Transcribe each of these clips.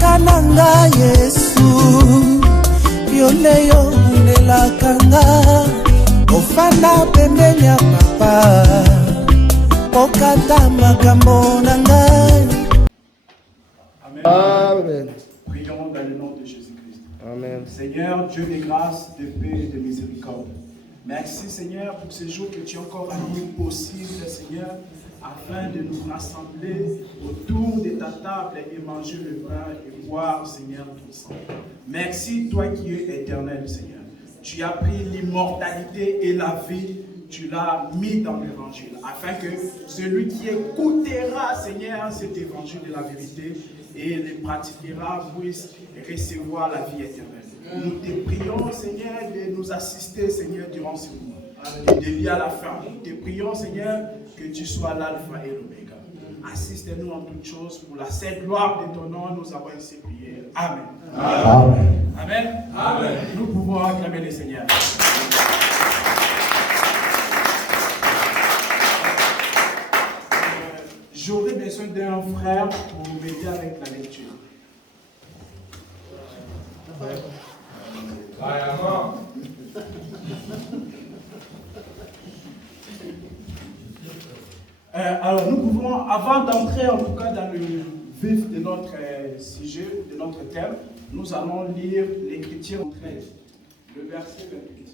Kananga Yesu Yoleyo Nelakanga Ofana pembeni ya papa Okata makambo nangai. Amen. Amen. Prions dans le nom de Jésus-Christ. Amen. Seigneur, Dieu de grâce, de paix et de miséricorde. Merci Seigneur pour ce jour que tu as encore rendu possible, Seigneur, afin de nous rassembler autour de ta table et manger le pain et boire, Seigneur, tout ça. Merci, toi qui es éternel, Seigneur. Tu as pris l'immortalité et la vie, tu l'as mis dans l'évangile, afin que celui qui écoutera, Seigneur, cet évangile de la vérité et le pratiquera puisse recevoir la vie éternelle. Nous te prions, Seigneur, de nous assister, Seigneur, durant ce moment, de début à la fin. Nous te prions, Seigneur, que tu sois l'alpha et l'oméga. Assiste-nous en toutes choses. Pour la sainte gloire de ton nom, nous avons ainsi prié. Amen. Amen. Amen. Amen. Nous pouvons acclamer le Seigneur. J'aurais besoin d'un frère pour m'aider avec la lecture. Alors nous pouvons, avant d'entrer en tout cas dans le vif de notre sujet, de notre thème, nous allons lire l'Écriture 13, le verset 28.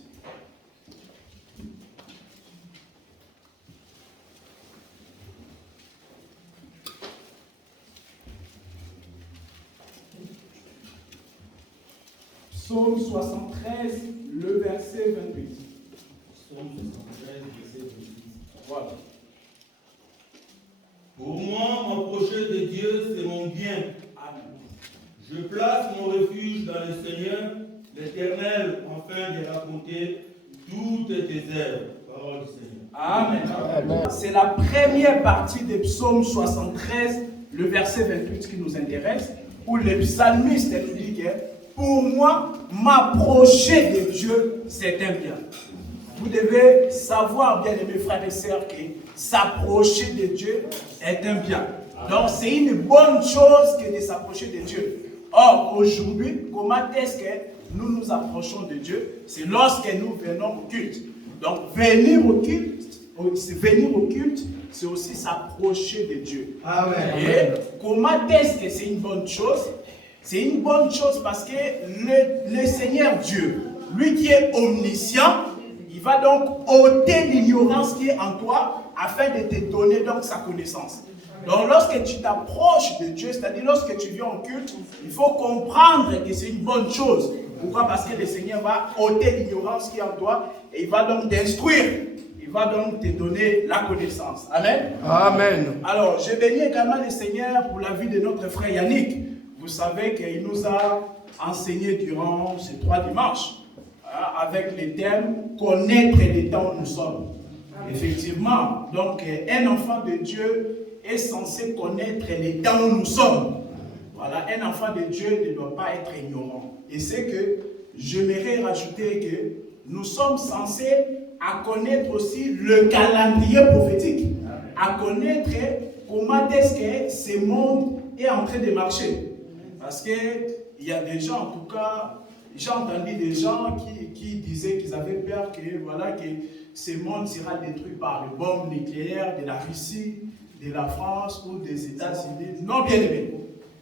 Psaume 73, le verset 28. Psaume 73, verset 28. Voilà. Pour moi, m'approcher de Dieu, c'est mon bien. Amen. Je place mon refuge dans le Seigneur, l'Éternel, afin de raconter toutes tes œuvres. Parole du Seigneur. Amen. Amen. C'est la première partie de Psaume 73, le verset 28 qui nous intéresse, où le psalmiste nous dit que pour moi, m'approcher de Dieu, c'est un bien. Vous devez savoir, bien aimés frères et sœurs, que s'approcher de Dieu est un bien. Donc c'est une bonne chose que de s'approcher de Dieu. Or, aujourd'hui, comment est-ce que nous nous approchons de Dieu? C'est lorsque nous venons au culte. Donc venir au culte, c'est aussi s'approcher de Dieu. Amen. Et comment est-ce que c'est une bonne chose? C'est une bonne chose parce que le Seigneur Dieu, lui qui est omniscient, il va donc ôter l'ignorance qui est en toi afin de te donner donc sa connaissance. Donc lorsque tu t'approches de Dieu, c'est-à-dire lorsque tu viens au culte, il faut comprendre que c'est une bonne chose. Pourquoi? Parce que le Seigneur va ôter l'ignorance qui est en toi et il va donc t'instruire. Il va donc te donner la connaissance. Amen. Amen. Alors, je bénis également le Seigneur pour la vie de notre frère Yannick. Vous savez qu'il nous a enseigné durant ces 3 dimanches avec le thème « Connaître les temps où nous sommes ». Effectivement, donc un enfant de Dieu est censé connaître les temps où nous sommes. Voilà, un enfant de Dieu ne doit pas être ignorant. Et c'est que j'aimerais rajouter que nous sommes censés à connaître aussi le calendrier prophétique, à connaître comment est-ce que ce monde est en train de marcher. Parce qu'il y a des gens, en tout cas, j'ai entendu des gens qui disaient qu'ils avaient peur que, voilà, que ce monde sera détruit par les bombes nucléaires de la Russie, de la France ou des États-Unis. Non, bien aimé.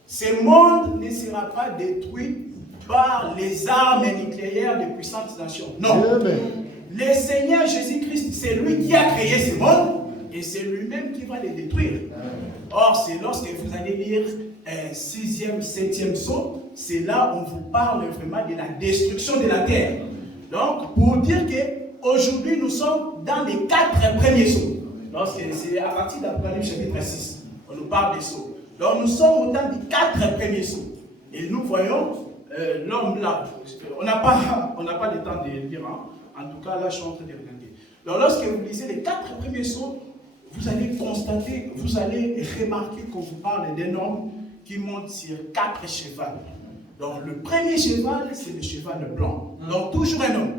Ce monde ne sera pas détruit par les armes nucléaires des puissantes nations. Non. Le Seigneur Jésus-Christ, c'est lui qui a créé ce monde et c'est lui-même qui va les détruire. Or, c'est lorsque vous allez lire 6e, 7e psaume, c'est là où on vous parle vraiment de la destruction de la terre. Donc, pour dire qu'aujourd'hui, nous sommes dans les 4 premiers psaumes. Donc, c'est à partir d'Apocalypse chapitre 6, on nous parle des psaumes. Donc, nous sommes dans les 4 premiers psaumes. Et nous voyons l'homme là. On n'a pas le temps de lire. Hein. En tout cas, là, je suis en train de regarder. Donc, lorsque vous lisez les 4 premiers psaumes, vous allez constater, vous allez remarquer qu'on vous parle d'un homme qui monte sur 4 chevaux. Donc, le premier cheval, c'est le cheval blanc. Donc, toujours un homme.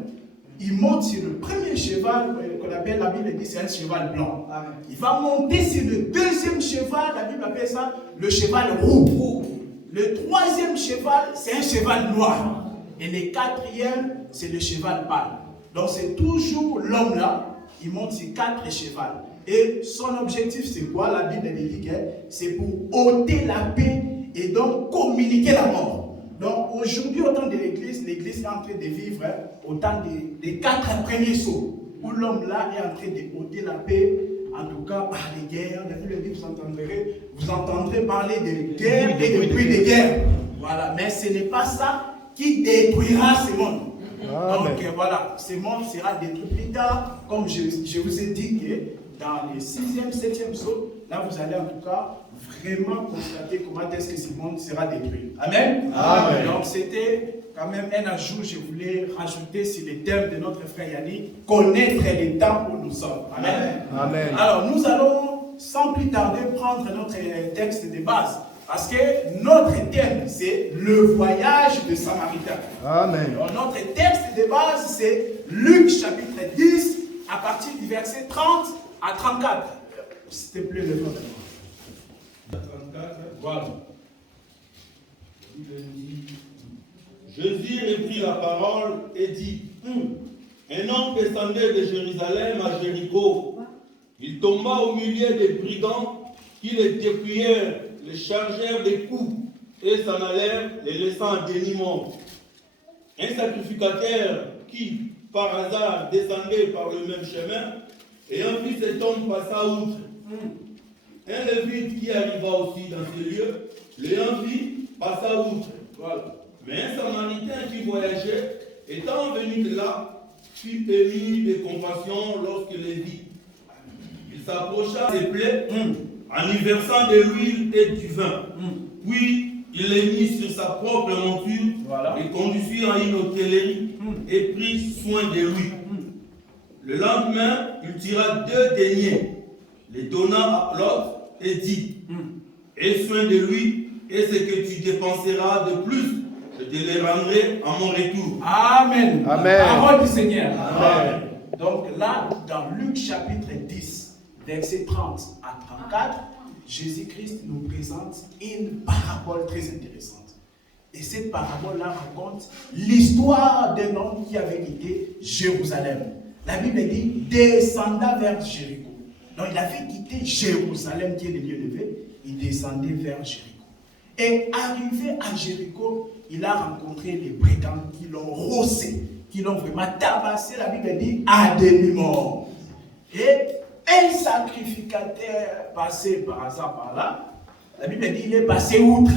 Il monte sur le premier cheval, qu'on appelle, la Bible dit, c'est un cheval blanc. Il va monter sur le deuxième cheval, la Bible appelle ça le cheval roux. Le troisième cheval, c'est un cheval noir. Et le quatrième, c'est le cheval pâle. Donc c'est toujours l'homme là, il monte sur 4 chevals. Et son objectif, c'est quoi? La Bible dit que c'est pour ôter la paix et donc communiquer la mort. Donc aujourd'hui, au temps de l'Église est en train de vivre au temps des 4 premiers sauts, où l'homme là est en train de ôter la paix, en tout cas par les guerres. Depuis le livre, vous entendrez parler de guerres et de bruit de guerre. Voilà, mais ce n'est pas ça qui détruira ce monde. Donc voilà, ce monde sera détruit plus tard, comme je vous ai dit que dans les 6e, 7e sauts, là vous allez en tout cas vraiment constater comment est-ce que ce monde sera détruit. Amen. Amen. Donc c'était quand même un ajout, je voulais rajouter sur le thème de notre frère Yannick, connaître les temps où nous sommes. Amen. Amen. Alors nous allons sans plus tarder prendre notre texte de base. Parce que notre thème, c'est le voyage de Samaritain. Amen. Donc, notre texte de base, c'est Luc chapitre 10, à partir du verset 30 à 34. S'il te plaît, le nom. 34, voilà. Jésus reprit la parole et dit, un homme descendait de Jérusalem à Jéricho. Il tomba au milieu des brigands qui le dépouillèrent, les chargèrent des coups et s'en allèrent, les laissant en déniment. Un sacrificateur qui, par hasard, descendait par le même chemin, ayant vu cet homme passa outre. Un lévite qui arriva aussi dans ces lieux, l'ayant vu, passa outre. Voilà. Mais un samaritain qui voyageait, étant venu de là, fut ému de compassion lorsqu'il les vit. Il s'approcha des plaies, en y versant de l'huile et du vin. Puis il les mit sur sa propre monture et conduisit à une hôtellerie et prit soin de lui. Le lendemain, il tira 2 deniers, les donna à l'autre et dit, aie soin de lui et ce que tu dépenseras de plus, je te les rendrai à mon retour. Amen. Amen. Parole du Seigneur. Amen. Donc là, dans Luc chapitre 10, verset 30 à 34, Jésus-Christ nous présente une parabole très intéressante. Et cette parabole-là raconte l'histoire d'un homme qui avait quitté Jérusalem. La Bible dit, descenda vers Jéricho. Donc il avait quitté Jérusalem, qui est le lieu de paix, il descendait vers Jéricho. Et arrivé à Jéricho, il a rencontré les brigands qui l'ont rossé, qui l'ont vraiment tabassé, la Bible dit, à demi-mort. Et un sacrificateur passé par hasard par là, la Bible dit, il est passé outre.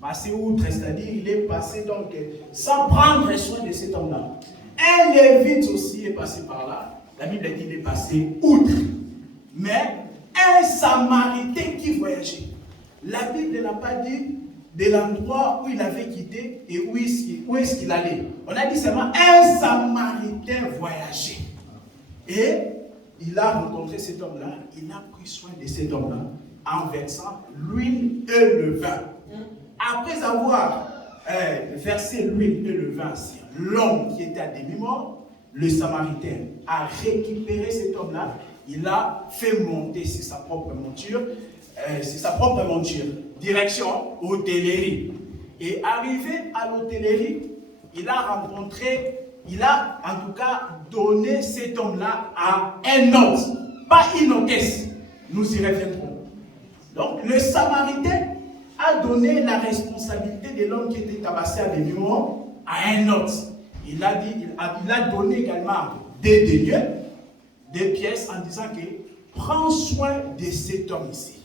Passé outre, c'est-à-dire, il est passé donc sans prendre soin de cet homme-là. Un lévite aussi est passé par là, la Bible dit, il est passé outre. Mais un samaritain qui voyageait, la Bible n'a pas dit de l'endroit où il avait quitté et où est-ce qu'il allait. On a dit seulement un samaritain voyageait. Et il a rencontré cet homme-là, il a pris soin de cet homme-là en versant l'huile et le vin. Après avoir versé l'huile et le vin sur l'homme qui était à demi-mort, le samaritain a récupéré cet homme-là, il a fait monter sur sa propre monture, direction hôtellerie. Et arrivé à l'hôtellerie, il a en tout cas donné cet homme-là à un hôte, pas une hôtesse. Nous y reviendrons. Donc le samaritain a donné la responsabilité de l'homme qui était tabassé à demi-mort à un hôte. Il a donné également des deniers, des pièces en disant que prends soin de cet homme ici.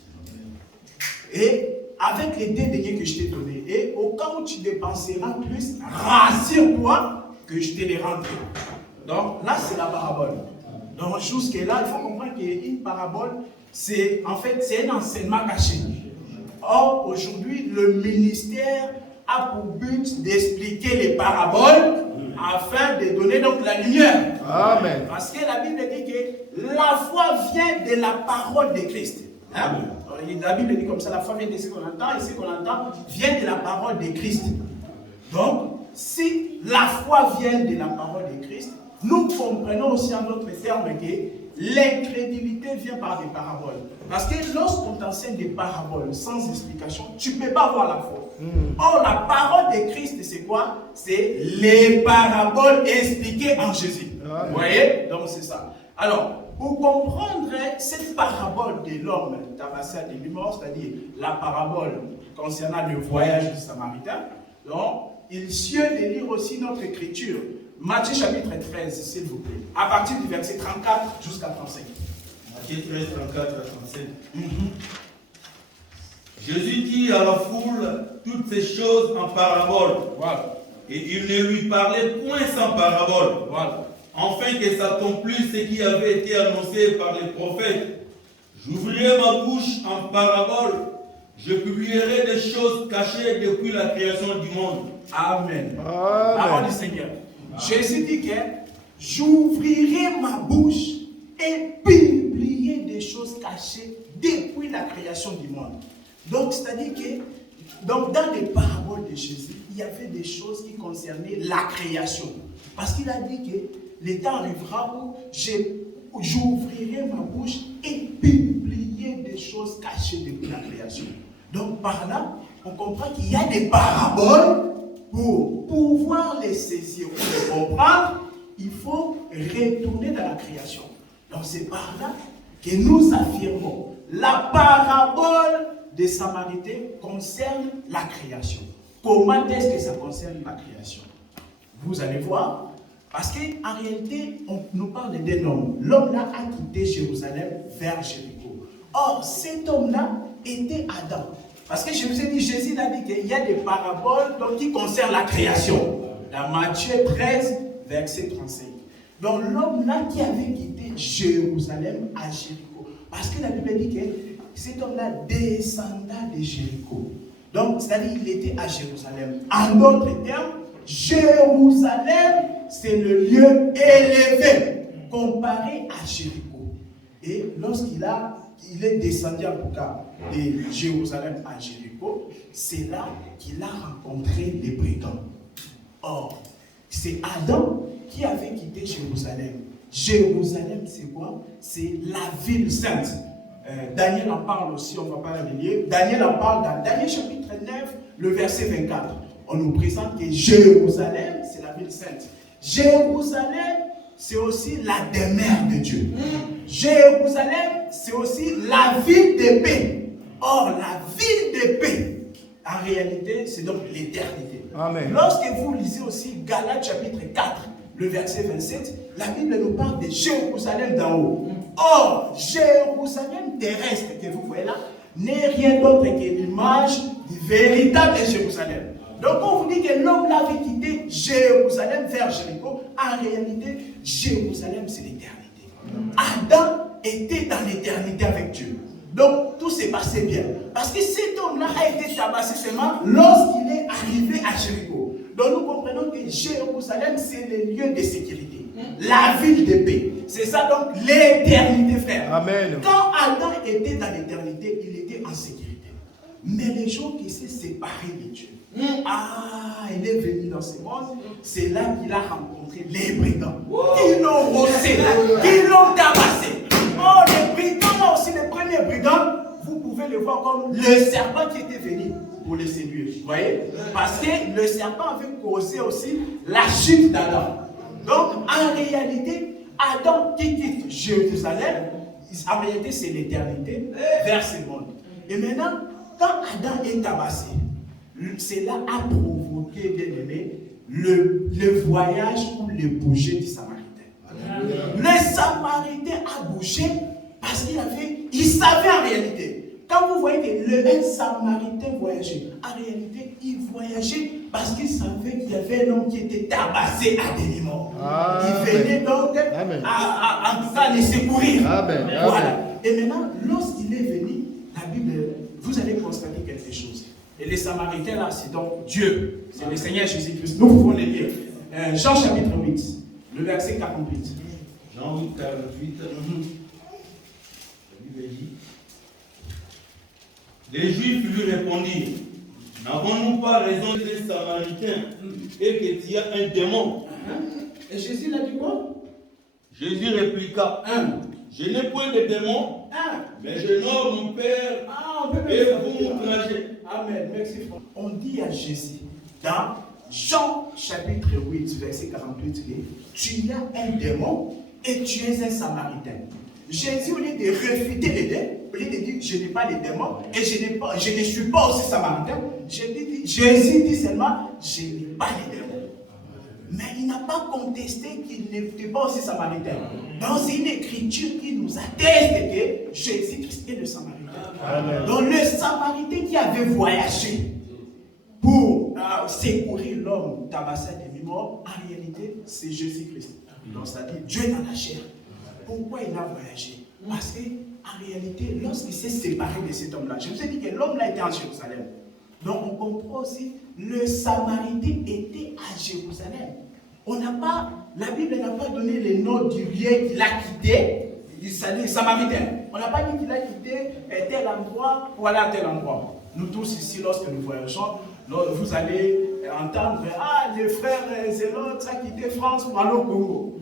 Et avec les 2 deniers que je t'ai donnés, et au cas où tu dépenseras plus, rassure-toi que je te les rendrai. Donc là, c'est la parabole. Donc jusque-là, il faut comprendre qu'une parabole, c'est un enseignement caché. Or, aujourd'hui, le ministère a pour but d'expliquer les paraboles afin de donner donc la lumière. Amen. Parce que la Bible dit que la foi vient de la parole de Christ. Hein? La Bible dit comme ça, la foi vient de ce qu'on entend, et ce qu'on entend vient de la parole de Christ. Donc, si la foi vient de la parole de Christ, nous comprenons aussi en d'autres termes que l'incrédulité vient par des paraboles. Parce que lorsqu'on t'enseigne des paraboles sans explication, tu ne peux pas avoir la foi. Or, la parole de Christ, c'est quoi? C'est les paraboles expliquées en Jésus. Vous voyez? Donc, c'est ça. Alors, pour comprendre cette parabole de l'homme tabassé à demi-mort, c'est-à-dire la parabole concernant le voyage du Samaritain, donc, il suffit de lire aussi notre écriture. Matthieu chapitre 13, s'il vous plaît. À partir du verset 34 jusqu'à 35. Matthieu 13, 34 à 35. Jésus dit à la foule toutes ces choses en parabole. Voilà. Et il ne lui parlait point sans parabole. Voilà. Afin que s'accomplisse ce qui avait été annoncé par les prophètes. J'ouvrirai ma bouche en parabole. Je publierai des choses cachées depuis la création du monde. Amen. Parole du Seigneur. Jésus dit que j'ouvrirai ma bouche et publier des choses cachées depuis la création du monde. Donc, c'est-à-dire que dans les paraboles de Jésus, il y avait des choses qui concernaient la création. Parce qu'il a dit que le temps arrivera où j'ouvrirai ma bouche et publier des choses cachées depuis la création. Donc, par là, on comprend qu'il y a des paraboles. Pour pouvoir les saisir, pour les comprendre, il faut retourner dans la création. Donc c'est par là que nous affirmons la parabole des Samaritains concerne la création. Comment est-ce que ça concerne la création? Vous allez voir, parce qu'en réalité, on nous parle d'un homme. L'homme-là a quitté Jérusalem vers Jéricho. Or, cet homme-là était Adam. Parce que je vous ai dit, Jésus a dit qu'il y a des paraboles donc, qui concernent la création. Dans Matthieu 13, verset 35. Donc l'homme là qui avait quitté Jérusalem à Jéricho. Parce que la Bible dit que cet homme-là descenda de Jéricho. Donc, c'est-à-dire qu'il était à Jérusalem. En d'autres termes, Jérusalem, c'est le lieu élevé comparé à Jéricho. Et lorsqu'il est descendu en tout cas de Jérusalem à Jéricho, c'est là qu'il a rencontré les brigands. Or, c'est Adam qui avait quitté Jérusalem. Jérusalem, c'est quoi? C'est la ville sainte. Daniel en parle aussi, on ne va pas la lire. Daniel en parle dans Daniel chapitre 9, le verset 24. On nous présente que Jérusalem, c'est la ville sainte. Jérusalem, c'est aussi la demeure de Dieu. Jérusalem, c'est aussi la ville de paix. Or, la ville de paix, en réalité, c'est donc l'éternité. Amen. Lorsque vous lisez aussi Galates chapitre 4, le verset 27, la Bible nous parle de Jérusalem d'en haut. Or, Jérusalem terrestre que vous voyez là, n'est rien d'autre que l'image du véritable Jérusalem. Donc, on vous dit que l'homme l'avait quitté Jérusalem vers Jéricho. En réalité, Jérusalem, c'est l'éternité. Adam était dans l'éternité avec Dieu. Donc, tout s'est passé bien. Parce que cet homme-là a été tabassé seulement lorsqu'il est arrivé à Jéricho. Donc, nous comprenons que Jérusalem, c'est le lieu de sécurité. La ville de paix. C'est ça donc l'éternité, frère. Amen. Quand Adam était dans l'éternité, il était en sécurité. Mais les jours qui s'est séparé de Dieu, il est venu dans ce monde, c'est là qu'il a rencontré les brigands. Qui l'ont rossé, qui l'ont tabassé. Oh, les brigands, là aussi, les premiers brigands, vous pouvez le voir comme le serpent qui était venu pour les séduire. Vous voyez? Parce que le serpent avait causé aussi la chute d'Adam. Donc, en réalité, Adam qui quitte Jérusalem, en réalité, c'est l'éternité vers ce monde. Et maintenant, quand Adam est tabassé, cela a provoqué, bien aimé, le voyage ou le bouger du Samaritain. Le Samaritain a bougé parce qu'il savait en réalité. Quand vous voyez que le Samaritain voyageait, en réalité, il voyageait parce qu'il savait qu'il y avait un homme qui était tabassé à demi-mort. Il venait donc en tout cas les secourir. Amen. Voilà. Et maintenant, lorsqu'il est venu, la Bible, vous allez constater quelque chose. Et les Samaritains là, c'est donc Dieu. C'est le Seigneur Jésus-Christ. Nous pouvons les lire. Jean chapitre 8, le verset 48. Jean 8, 48. La Bible dit. Les Juifs lui répondirent, n'avons-nous pas raison des Samaritains et que tu as un démon? Et Jésus l'a dit quoi? Jésus répliqua, je n'ai point de démon, mais je nomme mon Père et vous m'outragez. Amen. Merci. On dit à Jésus, dans Jean chapitre 8, verset 48, tu as un démon et tu es un samaritain. Jésus, au lieu de réfuter les démons, au lieu de dire je n'ai pas les démons et je ne suis pas aussi samaritain, Jésus dit seulement je n'ai pas les démons. Mais il n'a pas contesté qu'il n'était pas aussi samaritain. Donc c'est une écriture qui nous atteste que Jésus-Christ est le samaritain. Amen. Donc le samaritain qui avait voyagé pour secourir l'homme tabassé des morts, en réalité c'est Jésus-Christ. Donc c'est-à-dire Dieu dans la chair. Pourquoi il a voyagé? Parce qu'en réalité, lorsqu'il s'est séparé de cet homme-là, je vous ai dit que l'homme-là était en Jérusalem. Donc on comprend aussi, le Samaritain était à Jérusalem. La Bible n'a pas donné le nom du lieu qu'il a quitté, il Samaritain. On n'a pas dit qu'il a quitté tel endroit pour aller à tel endroit. Nous tous ici, lorsque nous voyageons, vous allez entendre, le frère Zélote a quitté France pour aller au Congo.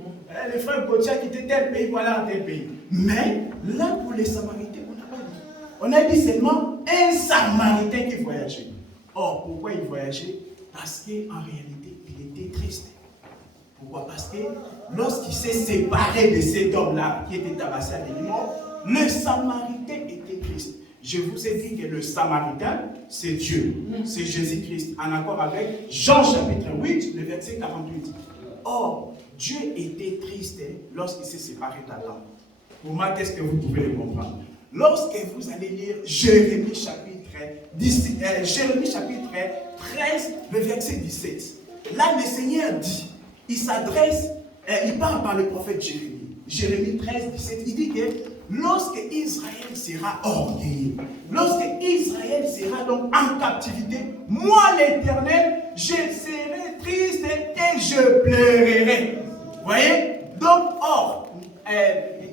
Le frère Gauthier a quitté tel pays pour aller à tel pays. Mais là, pour les Samaritains, on n'a pas dit. On a dit seulement un Samaritain qui voyageait. Or, pourquoi il voyageait? Parce qu'en réalité, il était triste. Pourquoi? Parce que lorsqu'il s'est séparé de cet homme-là qui était tabassé à l'élément, le Samaritain était triste. Je vous ai dit que le Samaritain, c'est Dieu, c'est Jésus-Christ, en accord avec Jean chapitre 8, le verset 48. Or, Dieu était triste lorsqu'il s'est séparé d'Adam. Pour moi, qu'est-ce que vous pouvez le comprendre? Lorsque vous allez lire Jérémie chapitre 13, le verset 17, là le Seigneur dit, il s'adresse, il parle par le prophète Jérémie. Jérémie 13, 17, il dit que lorsque Israël sera orgueilleux, lorsque Israël sera donc en captivité, moi l'Éternel, je serai triste et je pleurerai. Vous voyez? Donc,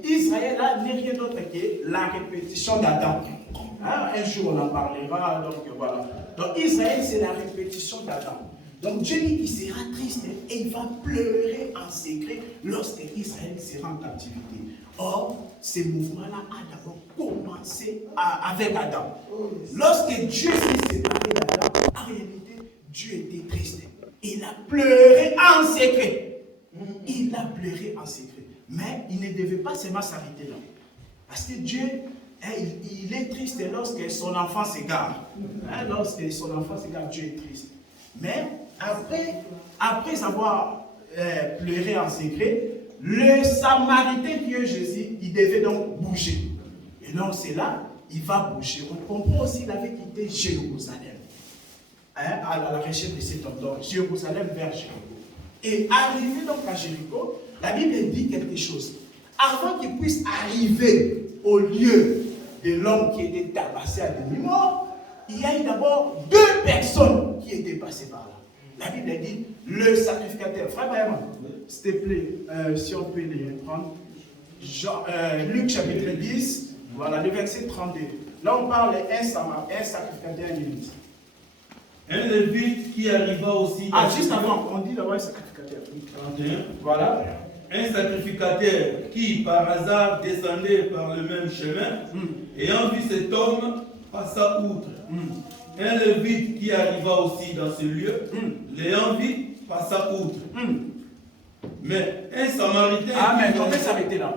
Israël n'est rien d'autre que la répétition d'Adam. Un jour on en parlera, donc voilà. Donc Israël c'est la répétition d'Adam. Donc Dieu dit qu'il sera triste et il va pleurer en secret lorsque Israël sera en captivité. Or, ce mouvement-là a d'abord commencé avec Adam. Lorsque Dieu s'est séparé d'Adam, en réalité, Dieu était triste. Il a pleuré en secret. Il a pleuré en secret. Mais il ne devait pas seulement s'arrêter là. Parce que Dieu, il est triste lorsque son enfant s'égare. Lorsque son enfant s'égare, Dieu est triste. Mais après avoir pleuré en secret, le Samaritain qui est Jésus, il devait donc bouger. Et donc c'est là, il va bouger. On comprend aussi qu'il avait quitté Jérusalem. À la recherche de cet homme, donc Jérusalem vers Jéricho. Et arrivé donc à Jéricho, la Bible dit quelque chose. Avant qu'il puisse arriver au lieu de l'homme qui était tabassé à demi-mort, il y a eu d'abord deux personnes qui étaient passées par là. La Bible dit le sacrificateur. Frère Bayama, s'il te plaît, si on peut les prendre. Luc chapitre 10, voilà, le verset 32. Là on parle d'un sacrificateur et une Lévite. Un Lévite qui arriva aussi. Juste avant, on dit d'abord un sacrificateur. 31. Voilà. Un sacrificateur qui par hasard descendait par le même chemin, ayant vu cet homme, passa outre. Un Lévite qui arriva aussi dans ce lieu, l'ayant vu, passa outre. Mais un Samaritain. Amen. On peut s'arrêter là.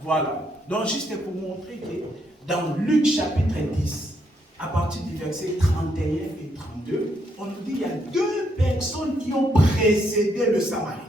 Voilà. Donc, juste pour montrer que dans Luc chapitre 10, à partir du verset 31 et 32, on nous dit qu'il y a deux personnes qui ont précédé le Samaritain.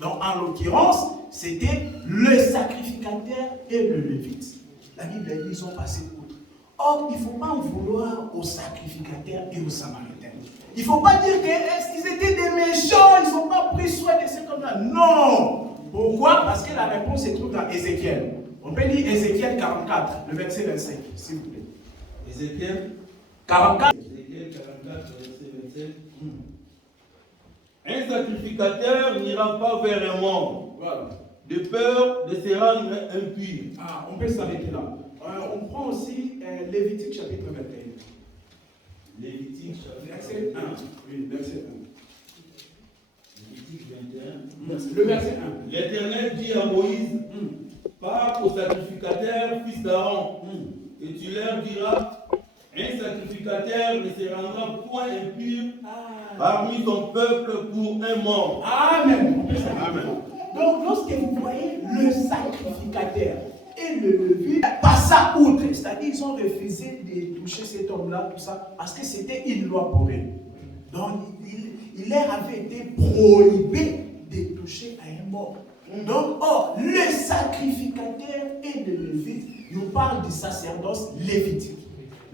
Donc, en l'occurrence, c'était le sacrificateur et le Lévite. La Bible dit qu'ils ont passé outre. Or, il ne faut pas en vouloir aux sacrificateurs et aux Samaritains. Il ne faut pas dire qu'ils étaient des méchants, ils n'ont pas pris soin de ces comme là. Non! Pourquoi? Parce que la réponse se trouve dans Ézéchiel. On peut lire Ézéchiel 44, le verset 25, s'il vous plaît. Ézéchiel 44. Ézéchiel 44, verset 27. Un sacrificateur n'ira pas vers un mort, voilà, de peur de se rendre impur. On peut s'arrêter là. On prend aussi Lévitique chapitre 21. Lévitique chapitre verset 1. Oui, verset 1. Lévitique 21. Le verset 1. L'Éternel dit à Moïse, pars au sacrificateur, fils d'Aaron, et tu leur diras, Un sacrificateur ne se rendra point impur parmi son peuple pour un mort. Amen. Amen. Donc, lorsque vous voyez le sacrificateur et le Lévite passa outre, c'est-à-dire ils ont refusé de toucher cet homme-là, tout ça, parce que c'était une loi pour eux. Donc, il leur avait été prohibé de toucher à un mort. Donc, or, le sacrificateur et le Lévite nous parle du sacerdoce lévitique.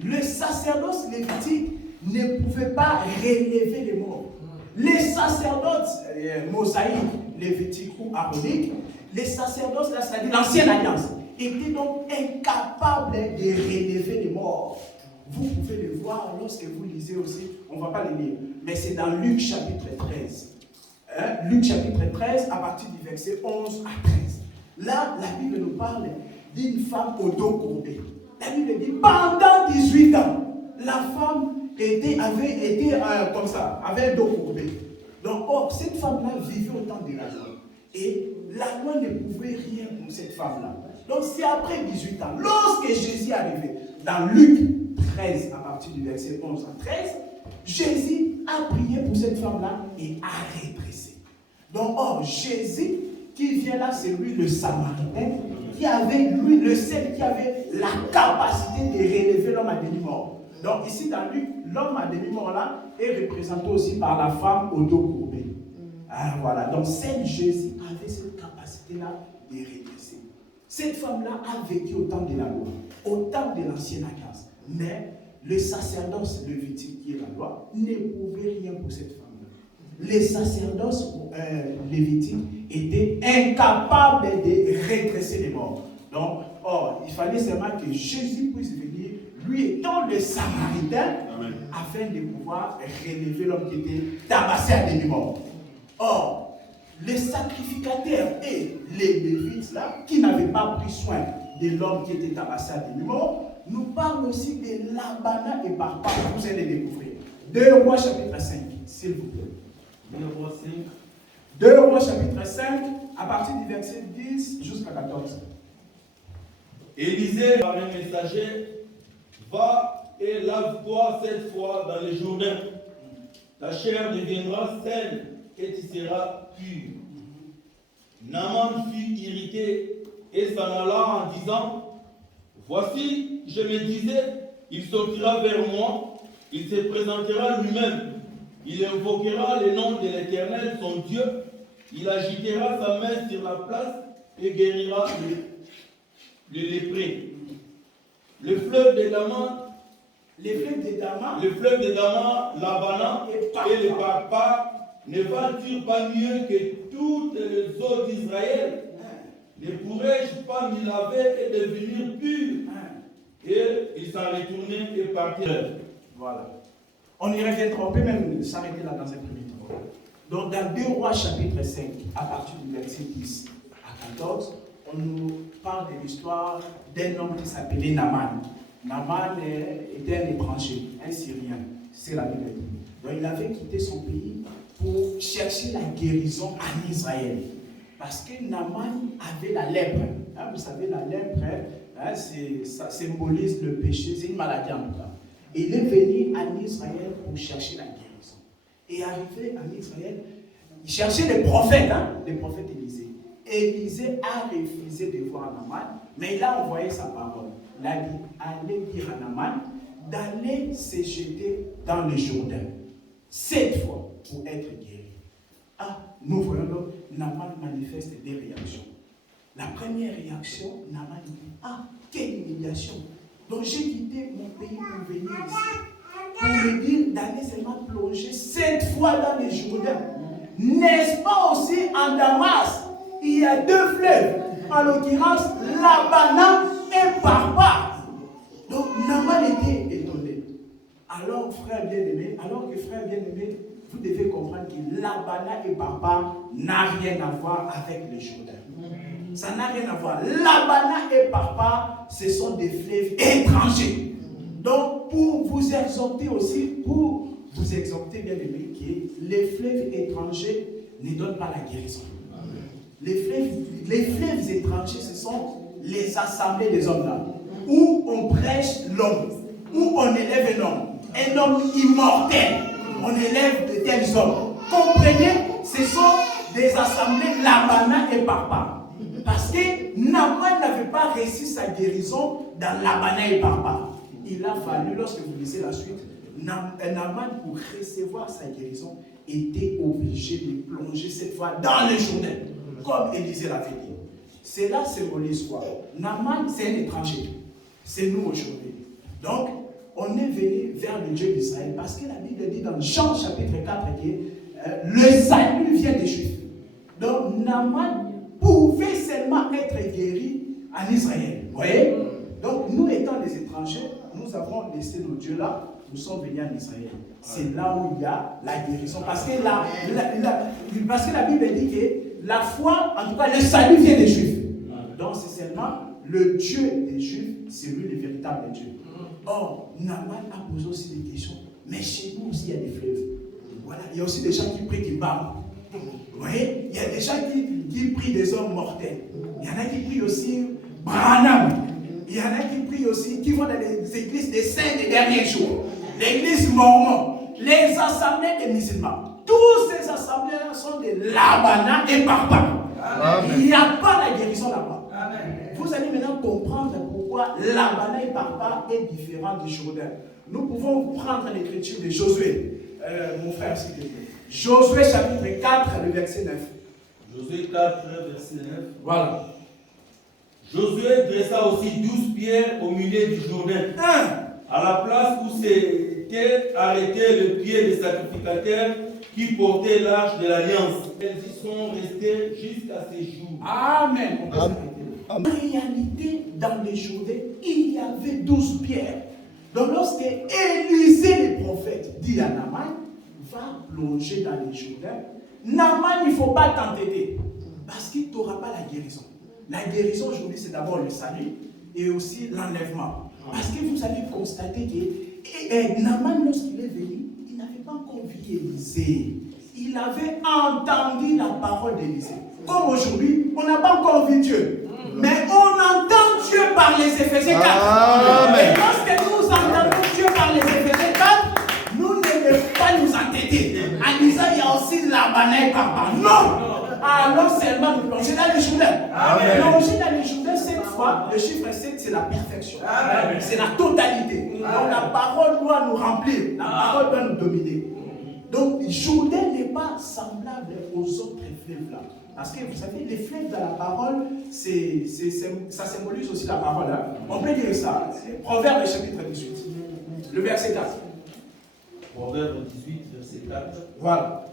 Le sacerdoce lévitique ne pouvait pas relever les morts. Les sacerdotes mosaïques, lévitiques ou aroniques, les sacerdotes, c'est-à-dire l'ancienne alliance, étaient donc incapables de relever les morts. Vous pouvez le voir lorsque vous lisez aussi, on ne va pas le lire, mais c'est dans Luc chapitre 13. Luc chapitre 13, à partir du verset 11 à 13. Là, la Bible nous parle d'une femme au dos courbé. La Bible dit, pendant 18 ans, la femme avait été comme ça, avait un dos courbé. Donc, or, cette femme-là vivait au temps de la loi. Et la loi ne pouvait rien pour cette femme-là. Donc, c'est après 18 ans, lorsque Jésus est arrivé, dans Luc 13, à partir du verset 11 à 13, Jésus a prié pour cette femme-là et a redressé. Donc, or, Jésus qui vient là, c'est lui le Samaritain, qui avait, lui, le seul qui avait la capacité de relever l'homme à demi-mort. Donc, ici, dans Luc, l'homme à demi-mort là est représenté aussi par la femme au dos courbé. Ah, voilà. Donc, seul Jésus avait cette capacité-là de redresser. Cette femme-là a vécu au temps de la loi, au temps de l'ancienne alliance. Mais le sacerdoce lévitique, qui est la loi, ne pouvait rien pour cette femme-là. Les sacerdoces lévitiques étaient incapables de redresser les morts. Donc, or, il fallait seulement que Jésus puisse venir, lui étant le Samaritain, afin de pouvoir relever l'homme qui était tabassé à demi-mort. Or, les sacrificateurs et les Lévites là, qui n'avaient pas pris soin de l'homme qui était tabassé à demi-mort, nous parlent aussi de Labana et Barpa. Vous allez découvrir. 2 Rois chapitre 5, s'il vous plaît. 2 Rois chapitre 5, à partir du verset 10 jusqu'à 14. Élisée par un messager, va et lave-toi 7 fois dans les Jourdains. Ta chair deviendra saine et tu seras pur. Naaman fut irrité et s'en alla en disant, voici, je me disais, il sortira vers moi, il se présentera lui-même, il invoquera le nom de l'Éternel, son Dieu, il agitera sa main sur la place et guérira le lépré. Le fleuve de Damas, Labana et le Parpa ne valent-ils pas mieux que toutes les eaux d'Israël? Ne pourrais-je pas m'y laver et devenir pur? Et il s'en retournait et partit. Voilà. On y reviendra, on peut même s'arrêter là dans un premier temps. Donc dans 2 Rois chapitre 5, à partir du verset 10 à 14, on nous parle de l'histoire d'un homme qui s'appelait Naaman. Naaman était un étranger, un Syrien, c'est la Bible. Donc il avait quitté son pays pour chercher la guérison en Israël. Parce que Naaman avait la lèpre. Hein, vous savez, la lèpre, hein, ça symbolise le péché, c'est une maladie en tout cas. Il est venu en Israël pour chercher la guérison. Et arrivé en Israël, il cherchait les prophètes Élisée. Élisée a refusé de voir Naaman, mais il a envoyé sa parole. Il a dit, allez dire à Naaman d'aller se jeter dans le Jourdain 7 fois pour être guéri. Ah, nous voyons donc, Naaman manifeste des réactions. La première réaction, Naaman dit, ah, quelle humiliation. Donc j'ai quitté mon pays pour venir ici, pour me dire d'aller seulement plonger 7 fois dans les Jourdains. N'est-ce pas aussi en Damas, il y a 2 fleuves, en l'occurrence Labana et Parpa. Donc Naaman était étonné. Alors frère bien-aimé, vous devez comprendre que Labana et Parpa n'a rien à voir avec les Jourdains. Ça n'a rien à voir. Labana et Parpa, ce sont des fleuves étrangers. Donc, pour vous exhorter aussi, bien aimé, que les fleuves étrangers ne donnent pas la guérison. Les fleuves étrangers, ce sont les assemblées des hommes là, où on prêche l'homme. où on élève un homme immortel. On élève de tels hommes. Comprenez, ce sont des assemblées Labana et Papa. Parce que Naaman n'avait pas réussi sa guérison dans Labana et Papa. Il a fallu, lorsque vous lisez la suite, Naaman, pour recevoir sa guérison, était obligé de plonger cette fois dans le Jourdain, comme Élisée l'avait dit. Cela symbolise quoi? Naaman, c'est un étranger. C'est nous aujourd'hui. Donc, on est venu vers le Dieu d'Israël parce que la Bible dit dans Jean chapitre 4 que le salut vient des Juifs. Donc, Naaman pouvait seulement être guéri en Israël. Vous voyez? Donc, nous étant des étrangers, nous avons laissé nos dieux là, nous sommes venus en Israël. C'est là où il y a la guérison. Parce que la Bible dit que la foi, en tout cas, le salut vient des Juifs. Donc, c'est seulement le Dieu des Juifs, c'est lui le véritable Dieu. Or, Naaman a posé aussi des questions, mais chez nous aussi, il y a des fleuves. Voilà, il y a aussi des gens qui prient, qui parlent. Vous voyez, il y a des gens qui prient des hommes mortels. Il y en a qui prient aussi Branham. Il y en a qui prient aussi, qui vont dans les églises des saints des derniers jours. L'église mormon, les assemblées des musulmans. Tous ces assemblées-là sont des Labana et Papa. Il n'y a pas la guérison là-bas. Vous allez maintenant comprendre pourquoi Labana et Papa est différent du Jourdain. Nous pouvons prendre l'écriture de Josué, mon frère, s'il te plaît. Josué chapitre 4, le verset 9. Josué 4, verset 9. Voilà. Josué dressa aussi 12 pierres au milieu du Jourdain, à la place où s'était arrêté le pied des sacrificateurs qui portaient l'arche de l'Alliance. Elles y sont restées jusqu'à ces jours. Amen. En réalité, dans les Jourdains, il y avait 12 pierres. Donc, lorsque Élisée, le prophète, dit à Naaman, va plonger dans les Jourdains, Naaman, il ne faut pas t'entêter, parce qu'il ne t'aura pas la guérison. La guérison aujourd'hui, c'est d'abord le salut et aussi l'enlèvement. Parce que vous allez constater que Naaman, lorsqu'il est venu, il n'avait pas encore vu Élisée. Il avait entendu la parole d'Élisée. Comme aujourd'hui, on n'a pas encore vu Dieu. Mais on entend Dieu par les Éphésiens 4. Et lorsque nous entendons Dieu par les Éphésiens 4, nous ne devons pas nous entêter. En disant, il y a aussi la banane papa. Non! Alors seulement nous plonger dans les Jourdains. Plonger dans les Jourdains, cette fois, le chiffre 7, c'est la perfection. C'est la totalité. Donc la parole doit nous remplir. La parole doit nous dominer. Donc Jourdain n'est pas semblable aux autres fleuves là. Parce que vous savez, les fleuves de la parole, ça symbolise aussi la parole. Hein? On peut dire ça. Proverbe chapitre 18, le verset 4. Proverbe 18, verset 4. Voilà.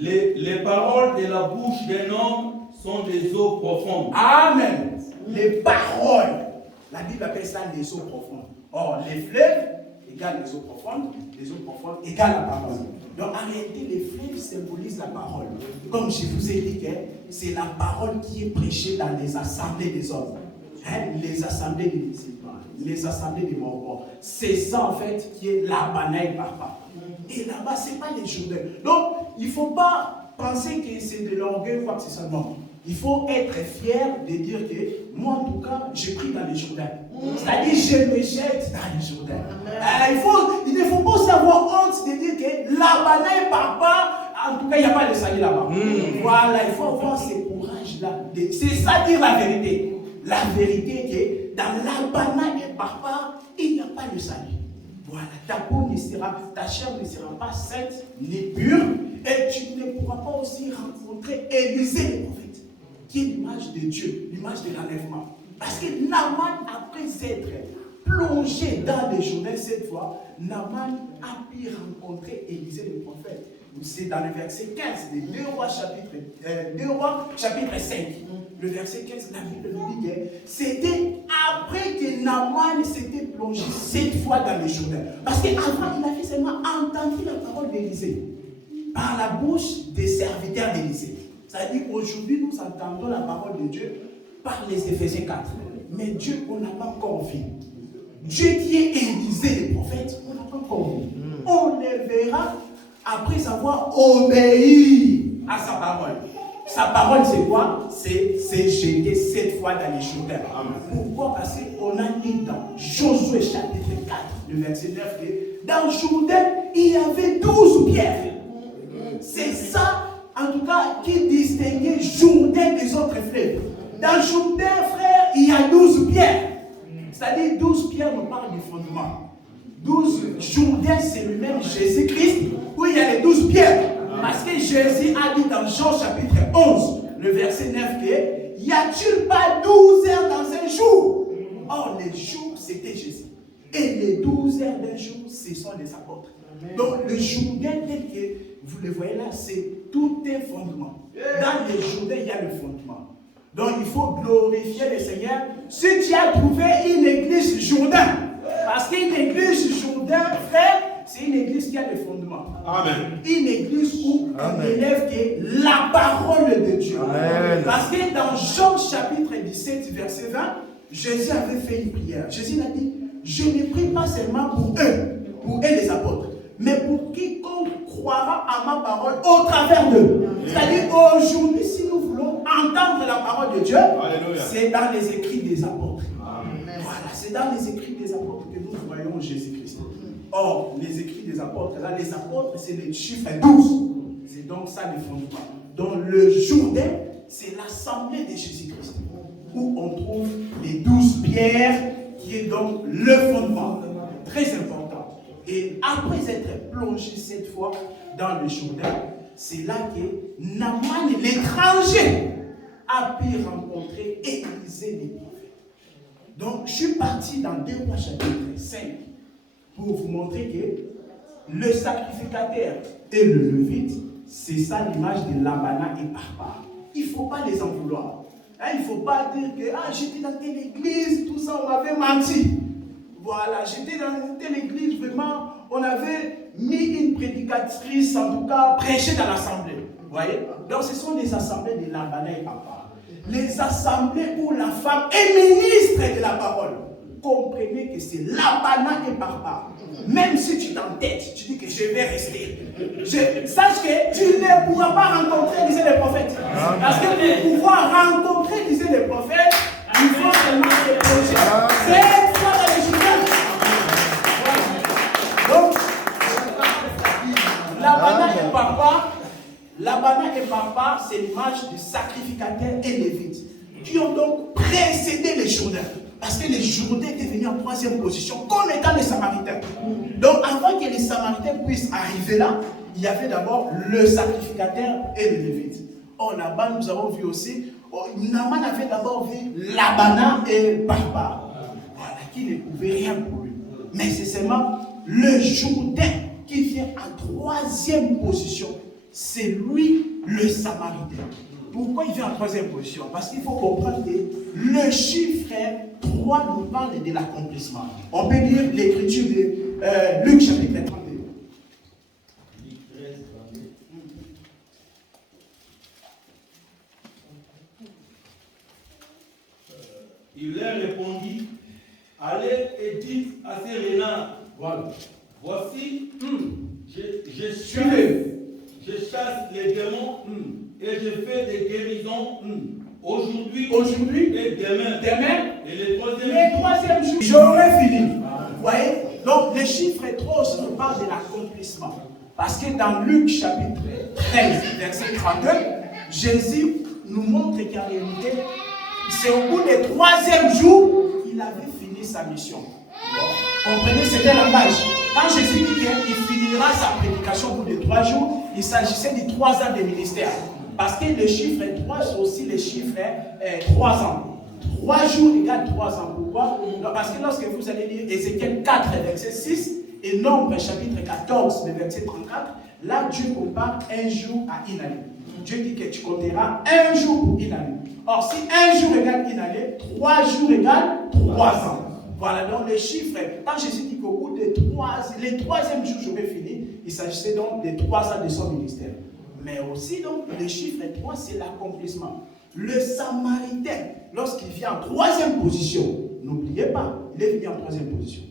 Les paroles de la bouche d'un homme sont des eaux profondes. Amen. Les paroles. La Bible appelle ça les eaux profondes. Or, les fleuves égale les eaux profondes égale la parole. Donc, en réalité, les fleuves symbolisent la parole. Comme je vous ai dit, c'est la parole qui est prêchée dans les assemblées des hommes. Les assemblées des musulmans, les assemblées des mormons. C'est ça, en fait, qui est la banane papa. Et là-bas, ce n'est pas les Jourdains. Donc, il ne faut pas penser que c'est de l'orgueil ou quoi que ce soit. Non. Il faut être fier de dire que moi, en tout cas, j'ai pris dans les Jourdains. C'est-à-dire, je me jette dans les Jourdains. Il ne faut pas savoir honte de dire que la banane papa, en tout cas, il n'y a pas de salut là-bas. Voilà, il faut avoir ce courage-là. C'est ça dire la vérité. La vérité est que dans la banane et papa, il n'y a pas de salut. Voilà, ta peau ne sera, ta chair ne sera pas sainte ni pure, et tu ne pourras pas aussi rencontrer Élisée le prophète, qui est l'image de Dieu, l'image de l'enlèvement. Parce que Naaman, après s'être plongé dans les Jourdains cette fois, Naaman a pu rencontrer Élisée le prophète. C'est dans le verset 15 de 2 Rois chapitre 5. Le verset 15, la Bible nous dit que c'était après que Naaman s'était plongé 7 fois dans les Jourdains. Parce qu'avant, il avait seulement entendu la parole d'Élisée par la bouche des serviteurs d'Élisée. C'est-à-dire qu'aujourd'hui, nous entendons la parole de Dieu par les Éphésiens 4. Mais Dieu, on n'a pas encore vu. Dieu qui est Élisée, le prophète, on n'a pas encore vu. On le verra après avoir obéi à sa parole. Sa parole, c'est quoi? C'est jeter 7 fois dans les Jourdains. Pourquoi? Parce qu'on a dit dans Josué chapitre 4, le verset 9, que dans Jourdain, il y avait 12 pierres. C'est ça, en tout cas, qui distinguait Jourdain des autres fleuves. Dans Jourdain, frère, il y a 12 pierres. C'est-à-dire 12 pierres nous parlent du fondement. 12 Jourdain, c'est lui-même Jésus-Christ, où il y a les 12 pierres. Parce que Jésus a dit dans Jean chapitre 11, le verset 9, que y a-t-il pas 12 heures dans un jour? Or, les jours, c'était Jésus. Et les 12 heures d'un jour, ce sont les apôtres. Donc, le Jourdain, tel que vous le voyez là, c'est tout un fondement. Dans les Jourdains, il y a le fondement. Donc, il faut glorifier le Seigneur. Si tu as trouvé une église Jourdain, parce qu'une église Jourdain, frère, c'est une église qui a le fondement. Amen. Une église où on élève que la parole de Dieu. Amen. Parce que dans Jean chapitre 17, verset 20, Jésus avait fait une prière. Jésus a dit, je ne prie pas seulement pour eux les apôtres, mais pour quiconque croira à ma parole au travers d'eux. C'est-à-dire aujourd'hui, si nous voulons entendre la parole de Dieu, c'est dans les écrits des apôtres. Amen. Voilà, c'est dans les écrits des apôtres que nous voyons Jésus-Christ. Or, les écrits des apôtres, là, les apôtres, c'est le chiffre 12. C'est donc ça le fondement. Donc, le Jourdain, c'est l'assemblée de Jésus-Christ, où on trouve les 12 pierres, qui est donc le fondement. Très important. Et après être plongé cette fois dans le Jourdain, c'est là que Naaman, l'étranger, a pu rencontrer Élisée les prophètes. Donc, je suis parti dans 2 Rois chapitre 5 pour vous montrer que le sacrificateur et le levite, c'est ça l'image de Labana et Parpar. Il ne faut pas les en vouloir. Hein, il ne faut pas dire que j'étais dans telle église, tout ça, on m'avait menti. Voilà, j'étais dans telle église, vraiment, on avait mis une prédicatrice, en tout cas, prêcher dans l'assemblée. Vous voyez? Donc, ce sont des assemblées de Labana et Parpar. Les assemblées où la femme est ministre de la parole. Comprenez que c'est Labana et Parpar. Même si tu t'entêtes, tu dis que je vais rester. Sache que tu ne pourras pas rencontrer, disait les prophètes. Parce que pour pouvoir rencontrer, disait les prophètes, il faut seulement se plonger. C'est fois dans les Jourdains. Donc, Labana et Parpar, c'est l'image du sacrificateur et lévite, qui ont donc précédé les Jourdains. Parce que les Jourdains étaient venus en 3e position, comme étant les Samaritains. Donc, avant que les Samaritains puissent arriver là, il y avait d'abord le sacrificateur et le lévite. Or, là-bas, nous avons vu aussi, Naaman avait d'abord vu Labana et Parpar, voilà, qui ne pouvaient rien pour lui. Mais c'est seulement le Jourdain qui vient en 3e position. C'est lui, le Samaritain. Pourquoi il vient en 3e position? Parce qu'il faut comprendre que le chiffre 3 nous parle de l'accomplissement. On peut lire l'écriture de Luc chapitre 32. Il leur répondit, allez et dites à ces renards, voilà, voici, je chasse les démons et je fais des guérisons aujourd'hui et demain et le 3e jour. J'aurais fini. Vous voyez? Donc le chiffre 3 aussi nous parle de l'accomplissement. Parce que dans Luc chapitre 13, verset 32, Jésus nous montre qu'en réalité, c'est au bout du 3e jour qu'il avait fini sa mission. Comprenez, c'était la langage. Quand Jésus dit qu'il finira sa prédication au bout de 3 jours, il s'agissait de 3 ans de ministère. Parce que le chiffre 3, c'est aussi le chiffre 3 ans. 3 jours égale 3 ans. Pourquoi? Parce que lorsque vous allez lire Ézéchiel 4, verset 6, et Nombre, chapitre 14, verset 34, là, Dieu compare un jour à une année. Dieu dit que tu compteras un jour pour une année. Or, si un jour égale une année, 3 jours égale 3 ans. Voilà, donc le chiffre, quand Jésus dit qu'au bout de les 3e jour, je vais finir, il s'agissait donc des 3 ans de son ministère. Mais aussi, donc, le chiffre 3, c'est l'accomplissement. Le Samaritain, lorsqu'il vient en 3e position, n'oubliez pas, il est venu en 3e position.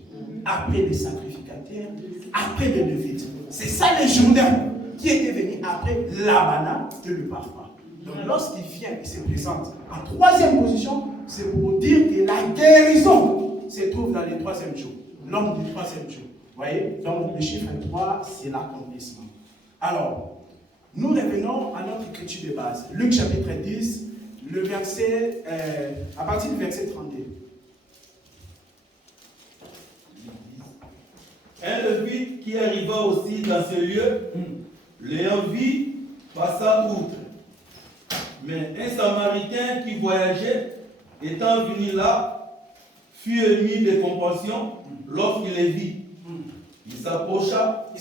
Après les sacrificateurs, après les levites. C'est ça les Jourdains qui étaient venus après Labana et le Parpar. Donc lorsqu'il vient, il se présente. En troisième position, c'est pour dire que la guérison se trouve dans le troisième jour. L'homme du troisième jour. Vous voyez? Donc le chiffre 3, c'est l'accomplissement. Alors, nous revenons à notre écriture de base. Luc chapitre 10, le verset, à partir du verset 32. Un Lévite qui arriva aussi dans ce lieu, l'ayant vu, passa outre. Mais un Samaritain qui voyageait, étant venu là, fut ému de compassion lorsqu'il les vit. Il s'approcha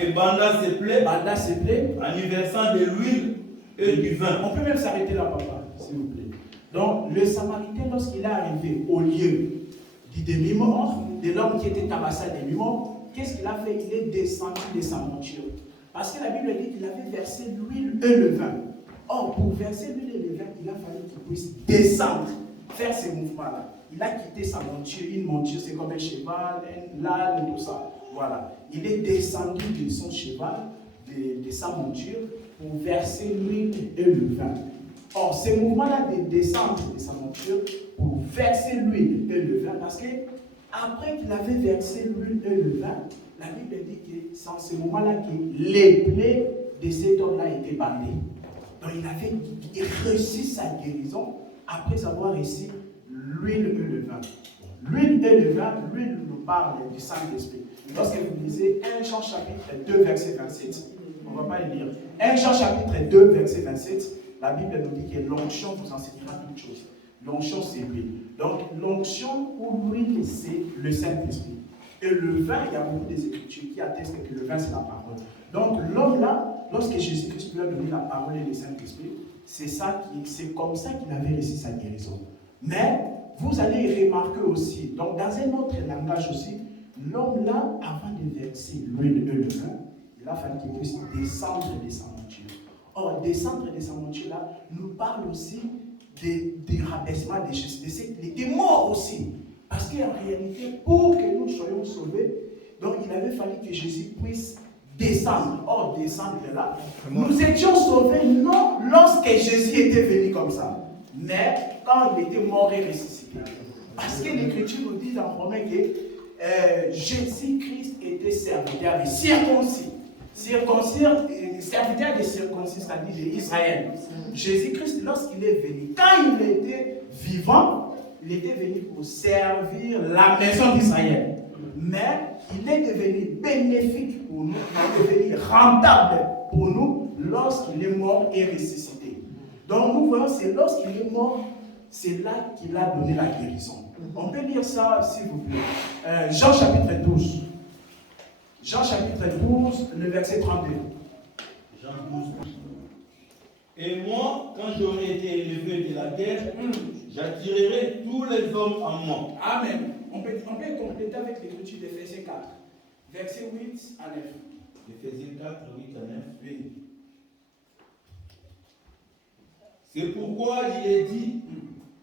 et banda ses plaies en y versant de l'huile et du vin. On peut même s'arrêter là, papa, s'il vous plaît. Donc, le Samaritain, lorsqu'il est arrivé au lieu du demi-mort, de l'homme qui était tabassé à demi-mort, qu'est-ce qu'il a fait? Il est descendu de sa monture. Parce que la Bible dit qu'il avait versé l'huile et le vin. Or, pour verser l'huile et le vin, il a fallu qu'il puisse descendre, faire ces mouvements-là. Il a quitté sa monture. Une monture, c'est comme un cheval, un âne, tout ça. Voilà. Il est descendu de son cheval, de sa monture, pour verser l'huile et le vin. Or, ces mouvements-là de descendre de sa monture, pour verser l'huile et le vin, parce que après qu'il avait versé l'huile et le vin, la Bible dit que c'est en ce moment-là que les plaies de cet homme-là étaient bandées. Donc il avait reçu sa guérison après avoir reçu l'huile et le vin. L'huile et le vin, l'huile nous parle du Saint-Esprit. Lorsque vous lisez 1 Jean chapitre 2 verset 27, on ne va pas le lire. 1 Jean chapitre 2 verset 27, la Bible nous dit que l'onction vous enseignera toutes choses. L'onction c'est l'huile. Donc l'onction ou l'huile c'est le Saint-Esprit. Et le vin, il y a beaucoup des Écritures qui attestent que le vin c'est la parole. Donc l'homme là, lorsque Jésus-Christ lui a donné la parole et le Saint-Esprit, c'est comme ça qu'il avait reçu sa guérison. Mais vous allez remarquer aussi, donc dans un autre langage aussi, l'homme là, avant de verser l'huile et le vin, il a fallu qu'il puisse descendre de sa monture. Or, descendre de sa monture là nous parle aussi des rabaissements de Jésus, des morts aussi. Parce qu'en réalité, pour que nous soyons sauvés, donc il avait fallu que Jésus puisse descendre. Or, descendre là, nous étions sauvés non lorsque Jésus était venu comme ça, mais quand il était mort et ressuscité. Parce que l'Écriture nous dit dans Romains que Jésus-Christ était serviteur des circoncis. Serviteur des circoncis, c'est-à-dire d'Israël. Jésus-Christ, lorsqu'il est venu, quand il était vivant, il était venu pour servir la maison d'Israël. Mais il est devenu bénéfique pour nous, il est devenu rentable pour nous lorsqu'il est mort et ressuscité. Donc nous voyons, c'est lorsqu'il est mort, c'est là qu'il a donné la guérison. On peut lire ça, s'il vous plaît. Jean chapitre 12. Jean chapitre 12, le verset 32. Jean 12. Et moi, quand j'aurai été élevé de la terre, j'attirerai tous les hommes à moi. Amen. On peut compléter avec l'écriture d'Éphésiens 4, verset 8 à 9. Éphésiens 4, 8 à 9. Oui. C'est pourquoi il est dit,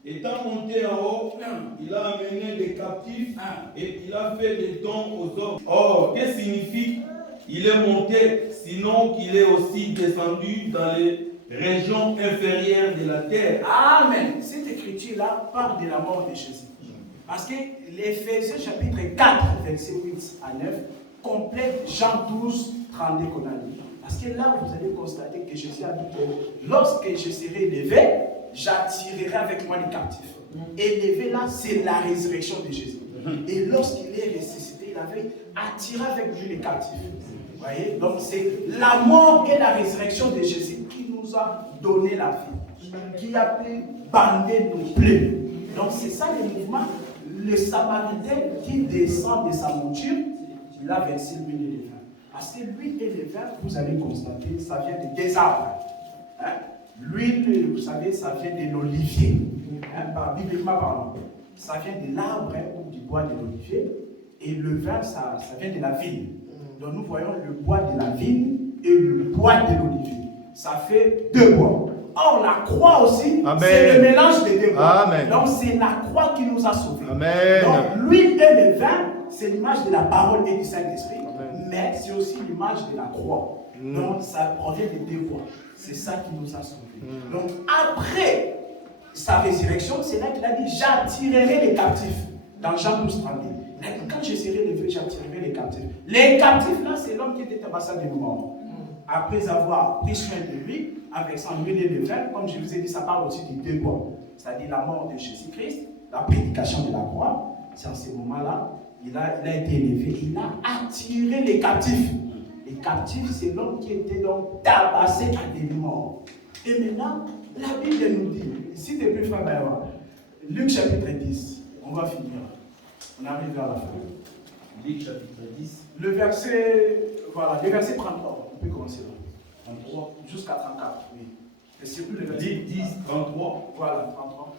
étant monté en haut, il a amené des captifs et il a fait des dons aux hommes. Or, qu'est-ce que signifie il est monté, sinon qu'il est aussi descendu dans les régions inférieures de la terre? Amen. Cette écriture-là parle de la mort de Jésus. Parce que l'Éphésiens chapitre 4, verset 8 à 9, complète Jean 12, 32 qu'on a lu. Parce que là, vous allez constater que Jésus a dit que lorsque je serai élevé, j'attirerai avec moi les captifs. Élevé là, c'est la résurrection de Jésus. Et lorsqu'il est ressuscité, il avait attiré avec lui les captifs. Vous voyez? Donc c'est la mort et la résurrection de Jésus qui nous a donné la vie, qui a pu bander nos plaies. Donc c'est ça le mouvement. Le Samaritain qui descend de sa monture, il a versé l'huile et le vin. Parce que l'huile et le vin, vous allez constater, ça vient des arbres. Hein? L'huile, vous savez, ça vient de l'olivier. Hein? Bibliquement parlant. Ça vient de l'arbre ou du bois de l'olivier. Et le vin, ça vient de la vigne. Donc nous voyons le bois de la vigne et le bois de l'olivier. Ça fait deux bois. Or, la croix aussi, c'est le mélange des deux bois. Amen. Donc c'est la croix qui nous a sauvés. Amen. Donc l'huile et le vin, c'est l'image de la parole et du Saint-Esprit. mais c'est aussi l'image de la croix. Donc ça provient des deux voies. C'est ça qui nous a sauvés. Donc après sa résurrection, c'est là qu'il a dit j'attirerai les captifs. Dans Jean 12, 32. Il a dit quand je serai levé, j'attirerai les captifs. Les captifs là, c'est l'homme qui était tabassé de mort. Après avoir pris soin de lui, avec son huile et le vin, comme je vous ai dit, ça parle aussi des deux voies. C'est-à-dire la mort de Jésus-Christ, la prédication de la croix. C'est en ce moment-là, il a été élevé, il a attiré les captifs. Les captifs, c'est l'homme qui était donc tabassé à des morts. Et maintenant, la Bible nous dit, si tu es plus frère, Luc chapitre 10, on va finir. On arrive vers la fin. Luc chapitre 10. Le verset 33, on peut commencer là. 33 jusqu'à 34, oui. Et c'est plus le verset 10, 33. Voilà, 33.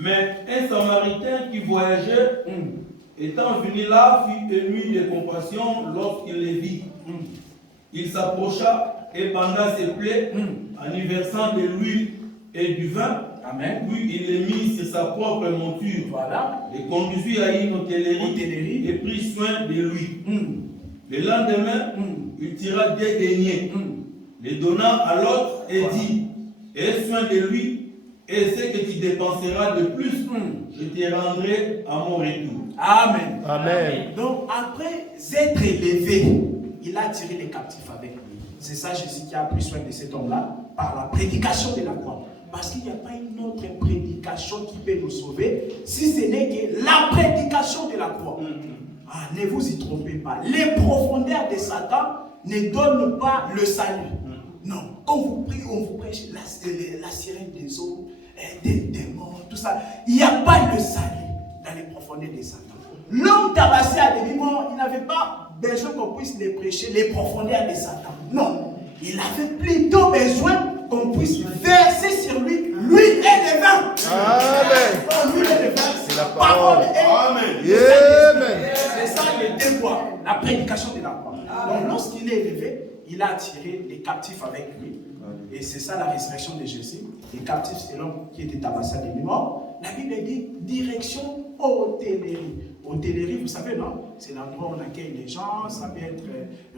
Mais un Samaritain qui voyageait, étant venu là, fut ému de compassion lorsqu'il les vit. Il s'approcha et banda ses plaies en y versant de l'huile et du vin. Amen. Puis il les mit sur sa propre monture. Voilà. Et conduisit à une hôtellerie et prit soin de lui. Le lendemain, il tira des deniers, les donna à l'autre et dit, aie soin de lui, et ce que tu dépenseras de plus, je te rendrai à mon retour. Amen. Amen. Donc après être élevé, il a attiré les captifs avec lui. C'est ça Jésus qui a pris soin de cet homme-là par la prédication de la croix. Parce qu'il n'y a pas une autre prédication qui peut nous sauver, si ce n'est que la prédication de la croix. Ne vous y trompez pas. Les profondeurs de Satan ne donnent pas le salut. Non. Quand vous priez, on vous prêche la sirène des eaux, des démons, tout ça. Il n'y a pas le salut dans les profondeurs de Satan. L'homme tabassé à des morts, il n'avait pas besoin qu'on puisse les prêcher les profondeurs de Satan. Non. Il avait plutôt besoin qu'on puisse verser sur lui l'huile et le vin. Amen. L'huile et le vin, C'est la parole. Amen. Amen. C'est ça le devoir, la prédication de la croix. Donc lorsqu'il est élevé, il a attiré les captifs avec lui. Et c'est ça la résurrection de Jésus. Les captifs, c'est l'homme qui était tabassé des morts. La Bible dit direction hôtellerie. Hôtellerie, vous savez, non? C'est l'endroit où on accueille les gens, ça peut être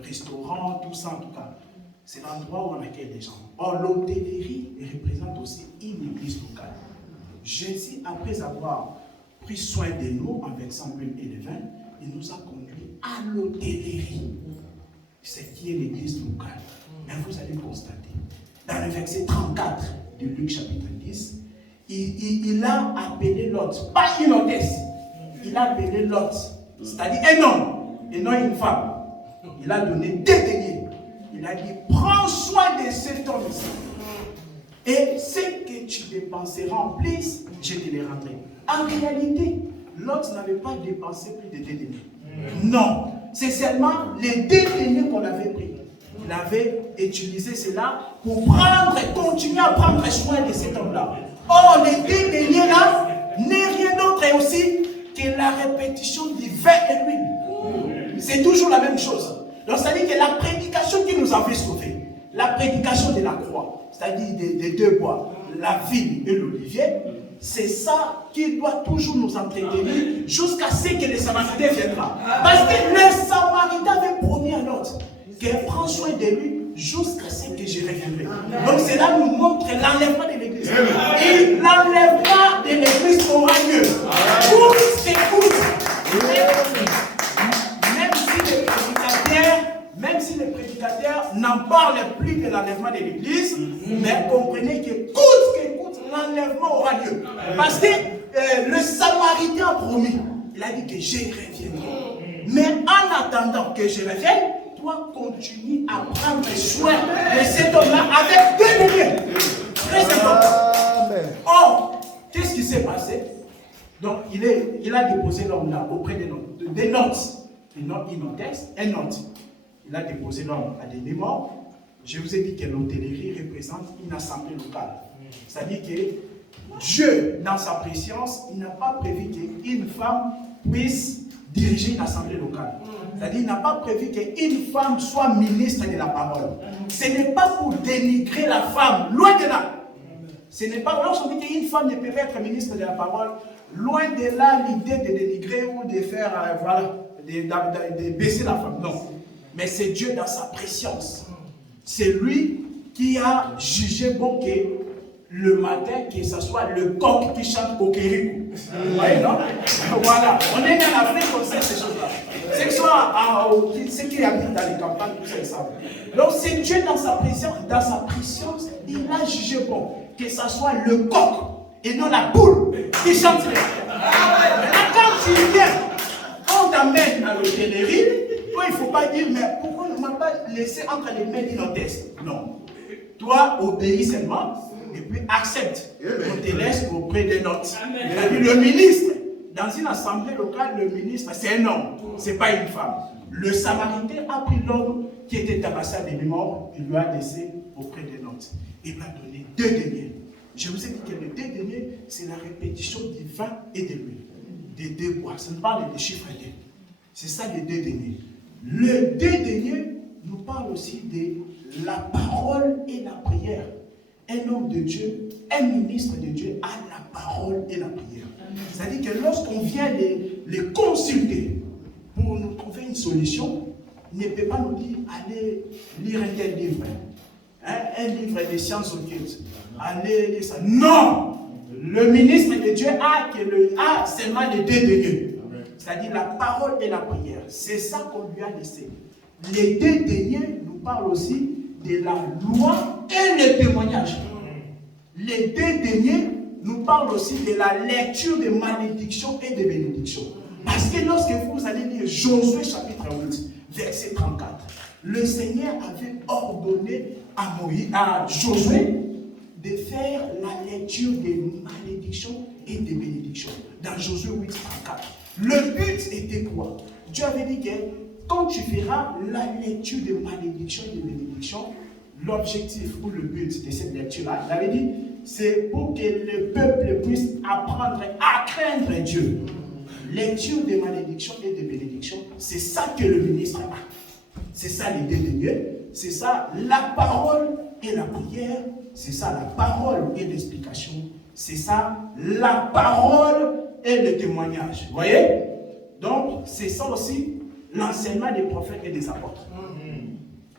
restaurant, tout ça en tout cas. C'est l'endroit où on accueille les gens. Or, l'hôtellerie représente aussi une église locale. Jésus, après avoir pris soin de nous en versant l'huile et le vin, il nous a conduits à l'hôtellerie. C'est qui est l'église locale. Mais vous allez constater, dans le verset 34 de Luc chapitre 10, il a appelé l'hôte, pas une hôtesse, il a appelé l'hôte, c'est-à-dire un homme et non une femme. Il a donné des deniers. Il a dit, prends soin de cet homme ici. Et ce que tu dépenseras en plus, je te les rendrai. En réalité, l'autre n'avait pas dépensé plus de 2 deniers. Non, c'est seulement les 2 deniers qu'on avait pris. Il avait utilisé cela pour continuer à prendre soin de cet homme-là. Or, les 2 deniers-là n'est rien d'autre aussi que la répétition du vin et l'huile. C'est toujours la même chose. Donc, c'est-à-dire que la prédication qui nous avait sauvés, la prédication de la croix, c'est-à-dire des 2 bois, la vigne et l'olivier, c'est ça qui doit toujours nous entretenir jusqu'à ce que le Samaritain viendra. Parce que le Samaritain avait promis à l'autre qu'elle prend soin de lui jusqu'à ce que je reviendrai. Donc cela nous montre l'enlèvement de l'église. Et l'enlèvement de l'église aura lieu. Coûte que coûte. Même si les prédicateurs n'en parlent plus de l'enlèvement de l'église, mais comprenez que coûte, l'enlèvement aura lieu. Parce que le Samaritain a promis, il a dit que je reviendrai. Mais en attendant que je revienne, toi continue à prendre soin de cet homme-là avec 2 deniers. Très important. Or, qu'est-ce qui s'est passé? Donc, il a déposé l'homme-là auprès des notes. Une hôtesse, un note. Il a déposé l'homme à des morts. Je vous ai dit que l'hôtellerie représente une assemblée locale. C'est-à-dire que Dieu, dans sa préscience, il n'a pas prévu qu'une femme puisse diriger une assemblée locale. C'est-à-dire qu'il n'a pas prévu qu'une femme soit ministre de la parole. Ce n'est pas pour dénigrer la femme, loin de là. Ce n'est pas, lorsqu'on dit qu'une femme ne peut pas être ministre de la parole, loin de là l'idée de dénigrer ou de faire, de baisser la femme. Non. mais c'est Dieu dans sa préscience. C'est lui qui a jugé bon que le matin, que ce soit le coq qui chante au Kérikou. Vous voyez, non? Voilà. On est en Afrique, on sait ces choses-là. Ceux qui habitent dans les campagnes, tout ça, ils savent. Donc, c'est Dieu dans sa préscience, il a jugé bon que ce soit le coq et non la poule qui chante les matins. Maintenant, quand tu viens, on t'amène à l'hôtellerie, toi, il ne faut pas dire, mais pourquoi on ne m'a pas laissé entre les mains d'une hôtesse? Non. Toi, obéis seulement. Et puis accepte. On te laisse auprès des notes. Le ministre, dans une assemblée locale, le ministre, c'est un homme, ce n'est pas une femme. Le Samaritain a pris l'homme qui était tabassé à demi-mort, il lui a laissé auprès des notes. Il lui a donné 2 deniers. Je vous ai dit que les 2 deniers, c'est la répétition du vin et de l'huile. Des 2 bois. Ça ne parle des chiffres indés. C'est ça les 2 deniers. Le 2 deniers nous parle aussi de la parole et la prière. Un homme de Dieu, un ministre de Dieu a la parole et la prière. C'est-à-dire que lorsqu'on vient les consulter pour nous trouver une solution, il ne peut pas nous dire allez lire un tel livre, un livre des sciences occultes. Allez lire ça. Non! Le ministre de Dieu a seulement les 2 deniers. C'est-à-dire la parole et la prière. C'est ça qu'on lui a laissé. Les 2 deniers nous parlent aussi de la loi et le témoignage. Les 2 deniers nous parlent aussi de la lecture des malédictions et des bénédictions. Parce que lorsque vous allez lire Josué chapitre 8, verset 34, le Seigneur avait ordonné à Josué de faire la lecture des malédictions et des bénédictions. Dans Josué 8, 34. Le but était quoi? Dieu avait dit que quand tu feras la lecture des malédictions et des bénédictions, l'objectif ou le but de cette lecture-là, il avait dit, c'est pour que le peuple puisse apprendre à craindre Dieu. Lecture des malédictions et des bénédictions, c'est ça que le ministre a. C'est ça les 2 deniers, c'est ça la parole et la prière, c'est ça la parole et l'explication, c'est ça la parole et le témoignage. Vous voyez? Donc, c'est ça aussi l'enseignement des prophètes et des apôtres.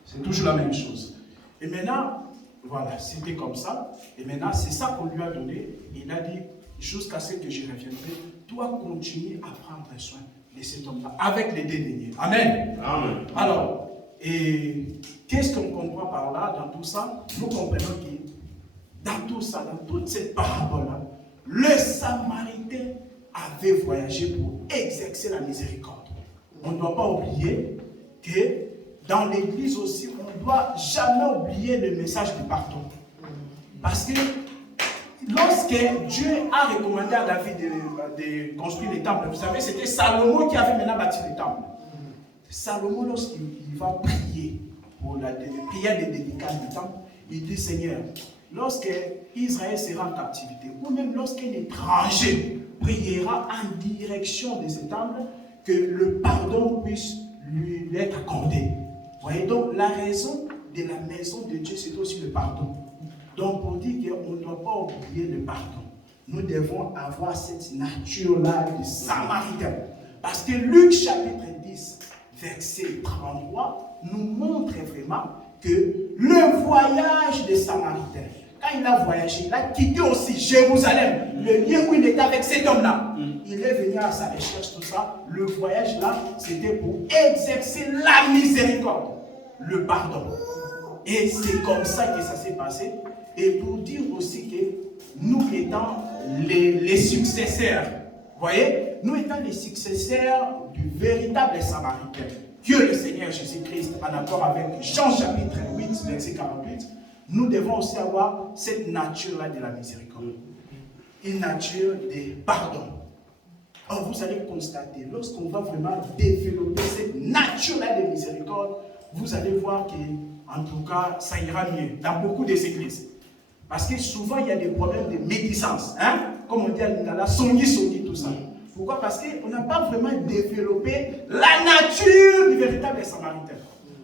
C'est toujours la même chose. Et maintenant, voilà, c'était comme ça. Et maintenant, c'est ça qu'on lui a donné. Il a dit, jusqu'à ce que je reviendrai, toi, continue à prendre soin de cet homme-là, avec les 2 deniers. Amen. Amen. Alors, et qu'est-ce qu'on comprend par là, dans tout ça? Nous comprenons que dans tout ça, dans toute cette parabole-là, le Samaritain avait voyagé pour exercer la miséricorde. On ne doit pas oublier que dans l'église aussi, on ne doit jamais oublier le message du pardon. Parce que lorsque Dieu a recommandé à David de construire les temples, vous savez, c'était Salomon qui avait maintenant bâti les temples. Salomon, lorsqu'il va prier pour la prière de dédicace du temple, il dit, Seigneur, lorsque Israël sera en captivité, ou même lorsqu'un étranger priera en direction de ce temple, que le pardon puisse lui être accordé. Vous voyez, donc la raison de la maison de Dieu, c'est aussi le pardon. Donc pour dire qu'on ne doit pas oublier le pardon, nous devons avoir cette nature-là de Samaritain. Parce que Luc chapitre 10, verset 33, nous montre vraiment que le voyage de Samaritain, quand il a voyagé, il a quitté aussi Jérusalem, le lieu où il était avec cet homme-là. Il est venu à sa recherche, tout ça. Le voyage là, c'était pour exercer la miséricorde, le pardon. Et c'est comme ça que ça s'est passé. Et pour dire aussi que nous étant les successeurs, vous voyez, nous étant les successeurs du véritable Samaritain, que le Seigneur Jésus-Christ, en accord avec Jean chapitre 8, verset 48, nous devons aussi avoir cette nature-là de la miséricorde. Une nature de pardon. Or, vous allez constater, lorsqu'on va vraiment développer cette nature-là de miséricorde, vous allez voir qu'en tout cas, ça ira mieux dans beaucoup des églises. Parce que souvent, il y a des problèmes de médisance. Hein? Comme on dit à Lingala, songi, tout ça. Pourquoi? Parce qu'on n'a pas vraiment développé la nature du véritable Samaritain.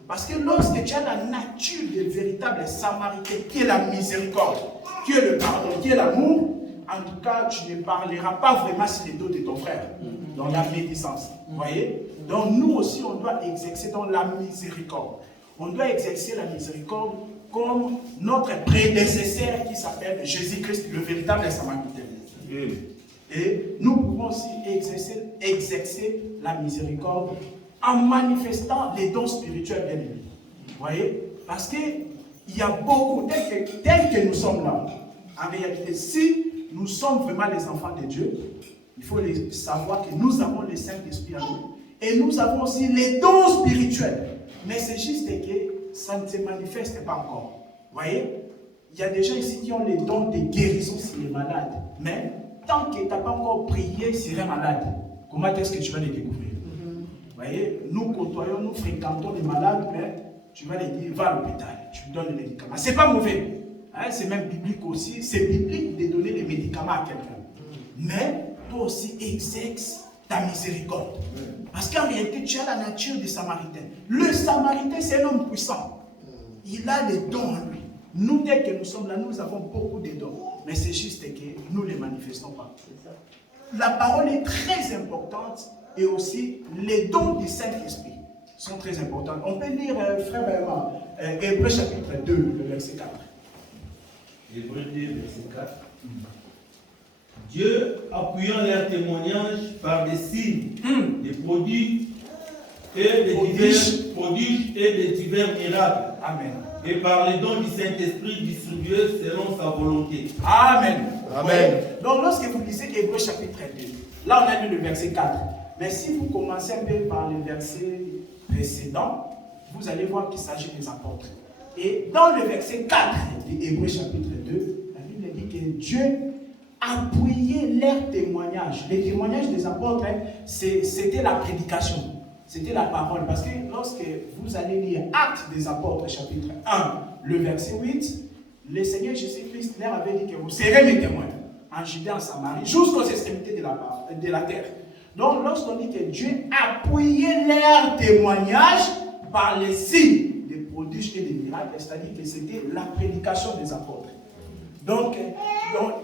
Parce que lorsque tu as la nature du véritable Samaritain, qui est la miséricorde, qui est le pardon, qui est l'amour, en tout cas, tu ne parleras pas vraiment sur les dos de ton frère. dans la médisance. Vous voyez? Donc nous aussi, on doit exercer dans la miséricorde. On doit exercer la miséricorde comme notre prédécesseur qui s'appelle Jésus-Christ, le véritable Samaritain. Et nous pouvons aussi exercer la miséricorde en manifestant les dons spirituels bien aimés. Vous voyez? Parce qu'il y a beaucoup, tel que nous sommes là, en réalité, si nous sommes vraiment les enfants de Dieu, il faut savoir que nous avons le Saint-Esprit en nous. Et nous avons aussi les dons spirituels. Mais c'est juste que ça ne se manifeste pas encore. Vous voyez? Il y a des gens ici qui ont les dons de guérison sur les malades. Mais tant que tu n'as pas encore prié sur un malade, comment est-ce que tu vas les découvrir? Vous voyez? Nous côtoyons, nous fréquentons les malades, mais tu vas les dire, va à l'hôpital, tu lui donnes les médicaments. C'est pas mauvais. Hein? C'est même biblique aussi. C'est biblique de donner les médicaments à quelqu'un. Mais toi aussi, exerce ta miséricorde. Parce qu'en réalité, tu as la nature du Samaritain. Le Samaritain, c'est un homme puissant. Il a les dons en lui. Nous, dès que nous sommes là, nous avons beaucoup de dons. Mais c'est juste que nous ne les manifestons pas. La parole est très importante et aussi les dons du Saint-Esprit sont très importants. On peut lire, frère Bernard, Hébreux chapitre 2, le verset 4. Hébreux 2, verset 4. Dieu, appuyant leur témoignage par des signes, des prodiges et des divers miracles. Amen. Et par les dons du Saint-Esprit distribués selon sa volonté. Amen. Amen. Donc lorsque vous lisez Hébreux chapitre 2, là on a lu le verset 4. Mais si vous commencez un peu par le verset précédent, vous allez voir qu'il s'agit des apôtres. Et dans le verset 4 de Hébreux chapitre 2, la Bible dit que Dieu appuyait leurs témoignages. Les témoignages des apôtres, c'était la prédication. C'était la parole. Parce que lorsque vous allez lire Actes des apôtres, chapitre 1, le verset 8, le Seigneur Jésus-Christ leur avait dit que vous serez mes témoins en Judée, en Samarie, jusqu'aux extrémités de la terre. Donc, lorsqu'on dit que Dieu appuyait leurs témoignages par les signes, des prodiges et des miracles, c'est-à-dire que c'était la prédication des apôtres. Donc,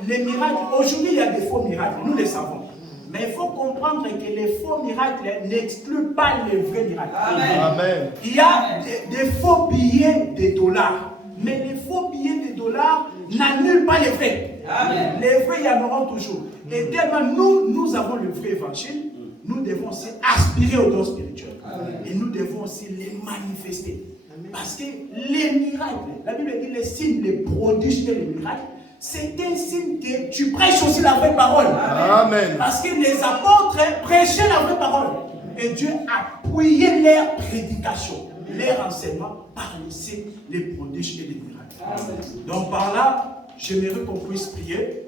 les miracles, aujourd'hui il y a des faux miracles, nous les savons. Mais il faut comprendre que les faux miracles n'excluent pas les vrais miracles. Amen. Il y a des faux billets de dollars. Mais les faux billets de dollars n'annulent pas les vrais. Amen. Les vrais, il y en auront toujours. Et tellement nous avons le vrai évangile, nous devons aussi aspirer aux dons spirituels. Amen. Et nous devons aussi les manifester. Amen. Parce que les miracles, la Bible dit les signes, les prodiges et les miracles, c'est un signe que tu prêches aussi la vraie parole. Amen. Parce que les apôtres prêchaient la vraie parole. Et Dieu appuyait leur prédication, leur enseignement par les signes, les prodiges et les miracles. Amen. Donc par là, j'aimerais qu'on puisse prier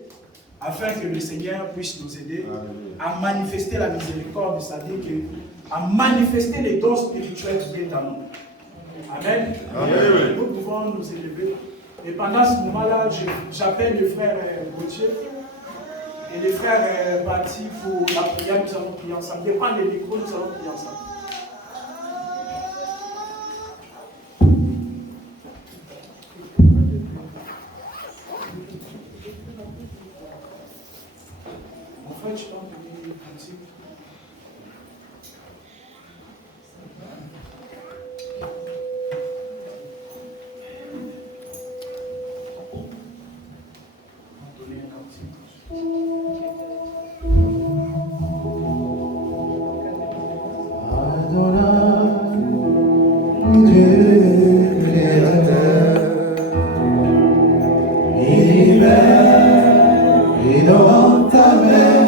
afin que le Seigneur puisse nous aider à manifester la miséricorde, c'est-à-dire à manifester les dons spirituels qui viennent à nous. Amen. Amen. Nous pouvons nous élever. Et pendant ce moment-là, j'appelle le frère Gauthier et les frères Bati pour la prière. Nous allons prier ensemble. Je vais prendre le micro, nous allons prier ensemble. En fait, je peux entendre le Bati. Et dans ta main,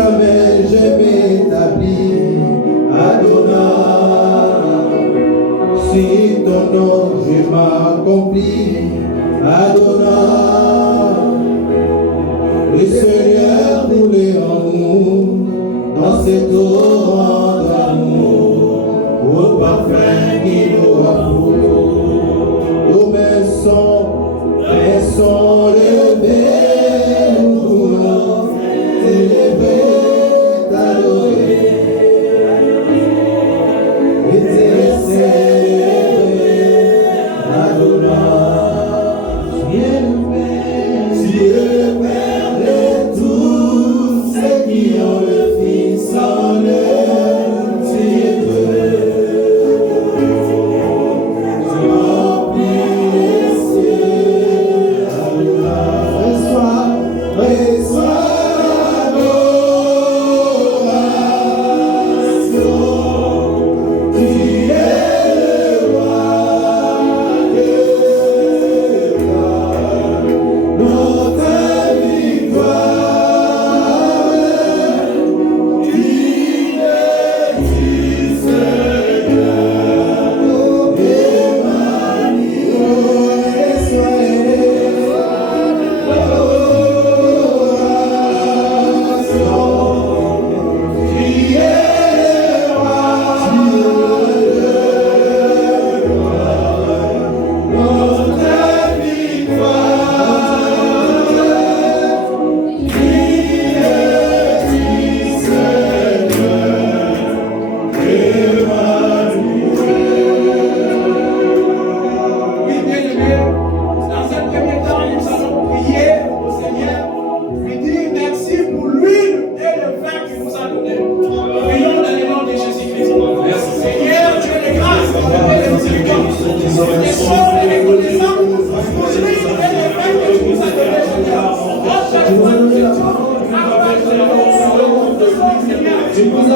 Kamel, je m'établis, Adonai. Si ton nom, je m'accomplis, Adonai. Le Seigneur voulait en nous, dans cet torrent d'amour, au parfum qui nous envoûte. Nos mains sont levées, nous voulons t'élever, t'adorer, et te célébrer, Adonai. Tu es le Père de tous ceux qui ont le Fils en eux, tu es Dieu. Tu remplis les cieux, Adonai. Reçois l'adoration. Tu es le roi des rois, notre victoire. Digne du Seigneur, Emmanuel, soyez l'adoration. Tu es le roi notre victoire. Digne du Seigneur, Oui, bien-aimés, dans un premier temps, nous allons prier au Seigneur, lui dire merci pour l'huile et le vin qu'il nous a donné. Prions dans le nom de Jésus-Christ. Seigneur, tu es de grâce, tu es de miséricorde. Nous sommes reconnaissants pour l'huile et le vin que tu nous as donné, Seigneur. tu nous as fait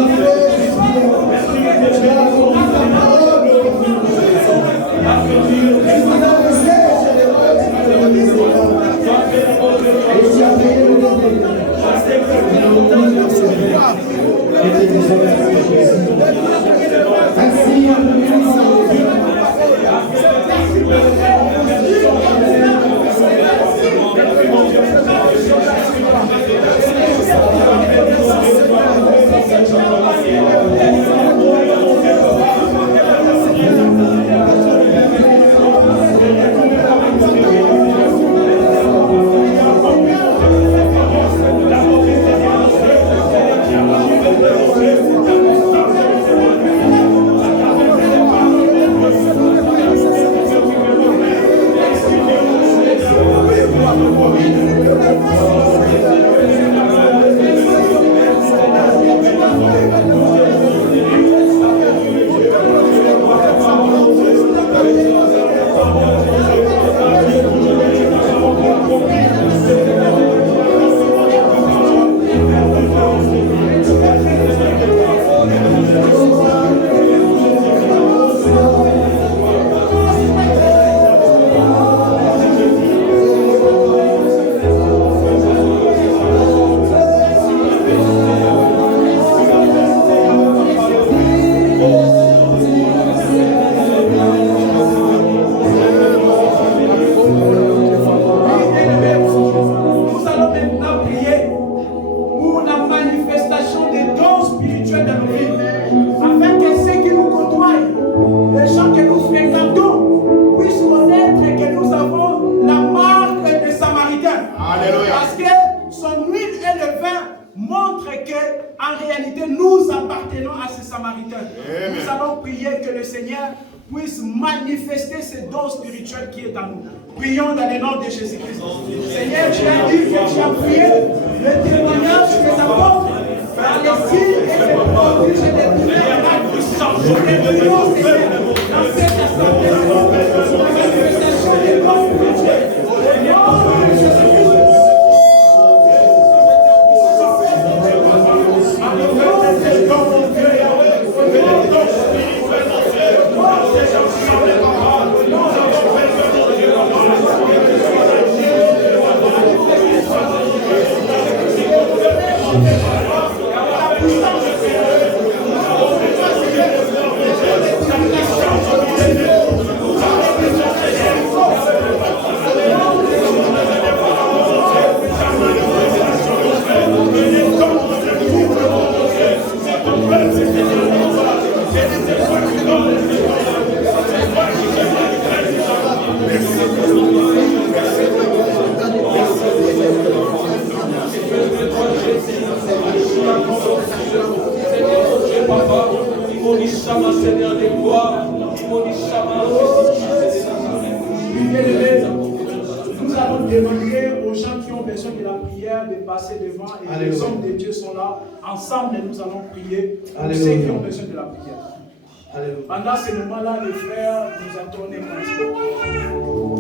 Nous allons maintenant prier pour la manifestation des dons spirituels dans nos vies, afin que ceux qui nous côtoient, les gens que nous fréquentons, puissent connaître que nous avons la marque des Samaritains. Parce que son huile et le vin montrent que, en réalité, nous appartenons à ces Samaritains. Nous allons prier que le Seigneur puisse manifester ces dons spirituels qui est en nous. Prions dans le nom de Jésus-Christ. Seigneur, tu as dit que tu as prié le témoignage des apôtres par les signes et les prodiges et les miracles. Nous les prions, Seigneur, dans cette assemblée, la manifestation des dons spirituels. Au nom de Jésus-Christ. Papa, Imonishama, Seigneur de gloire, Imonishama, nous allons demander aux gens qui ont besoin de la prière de passer devant et Alléluia. les hommes de Dieu sont là. Ensemble, nous allons prier pour Alléluia. ceux qui ont besoin de la prière. Alléluia. Pendant ce moment-là, les frères nous entendent cantique.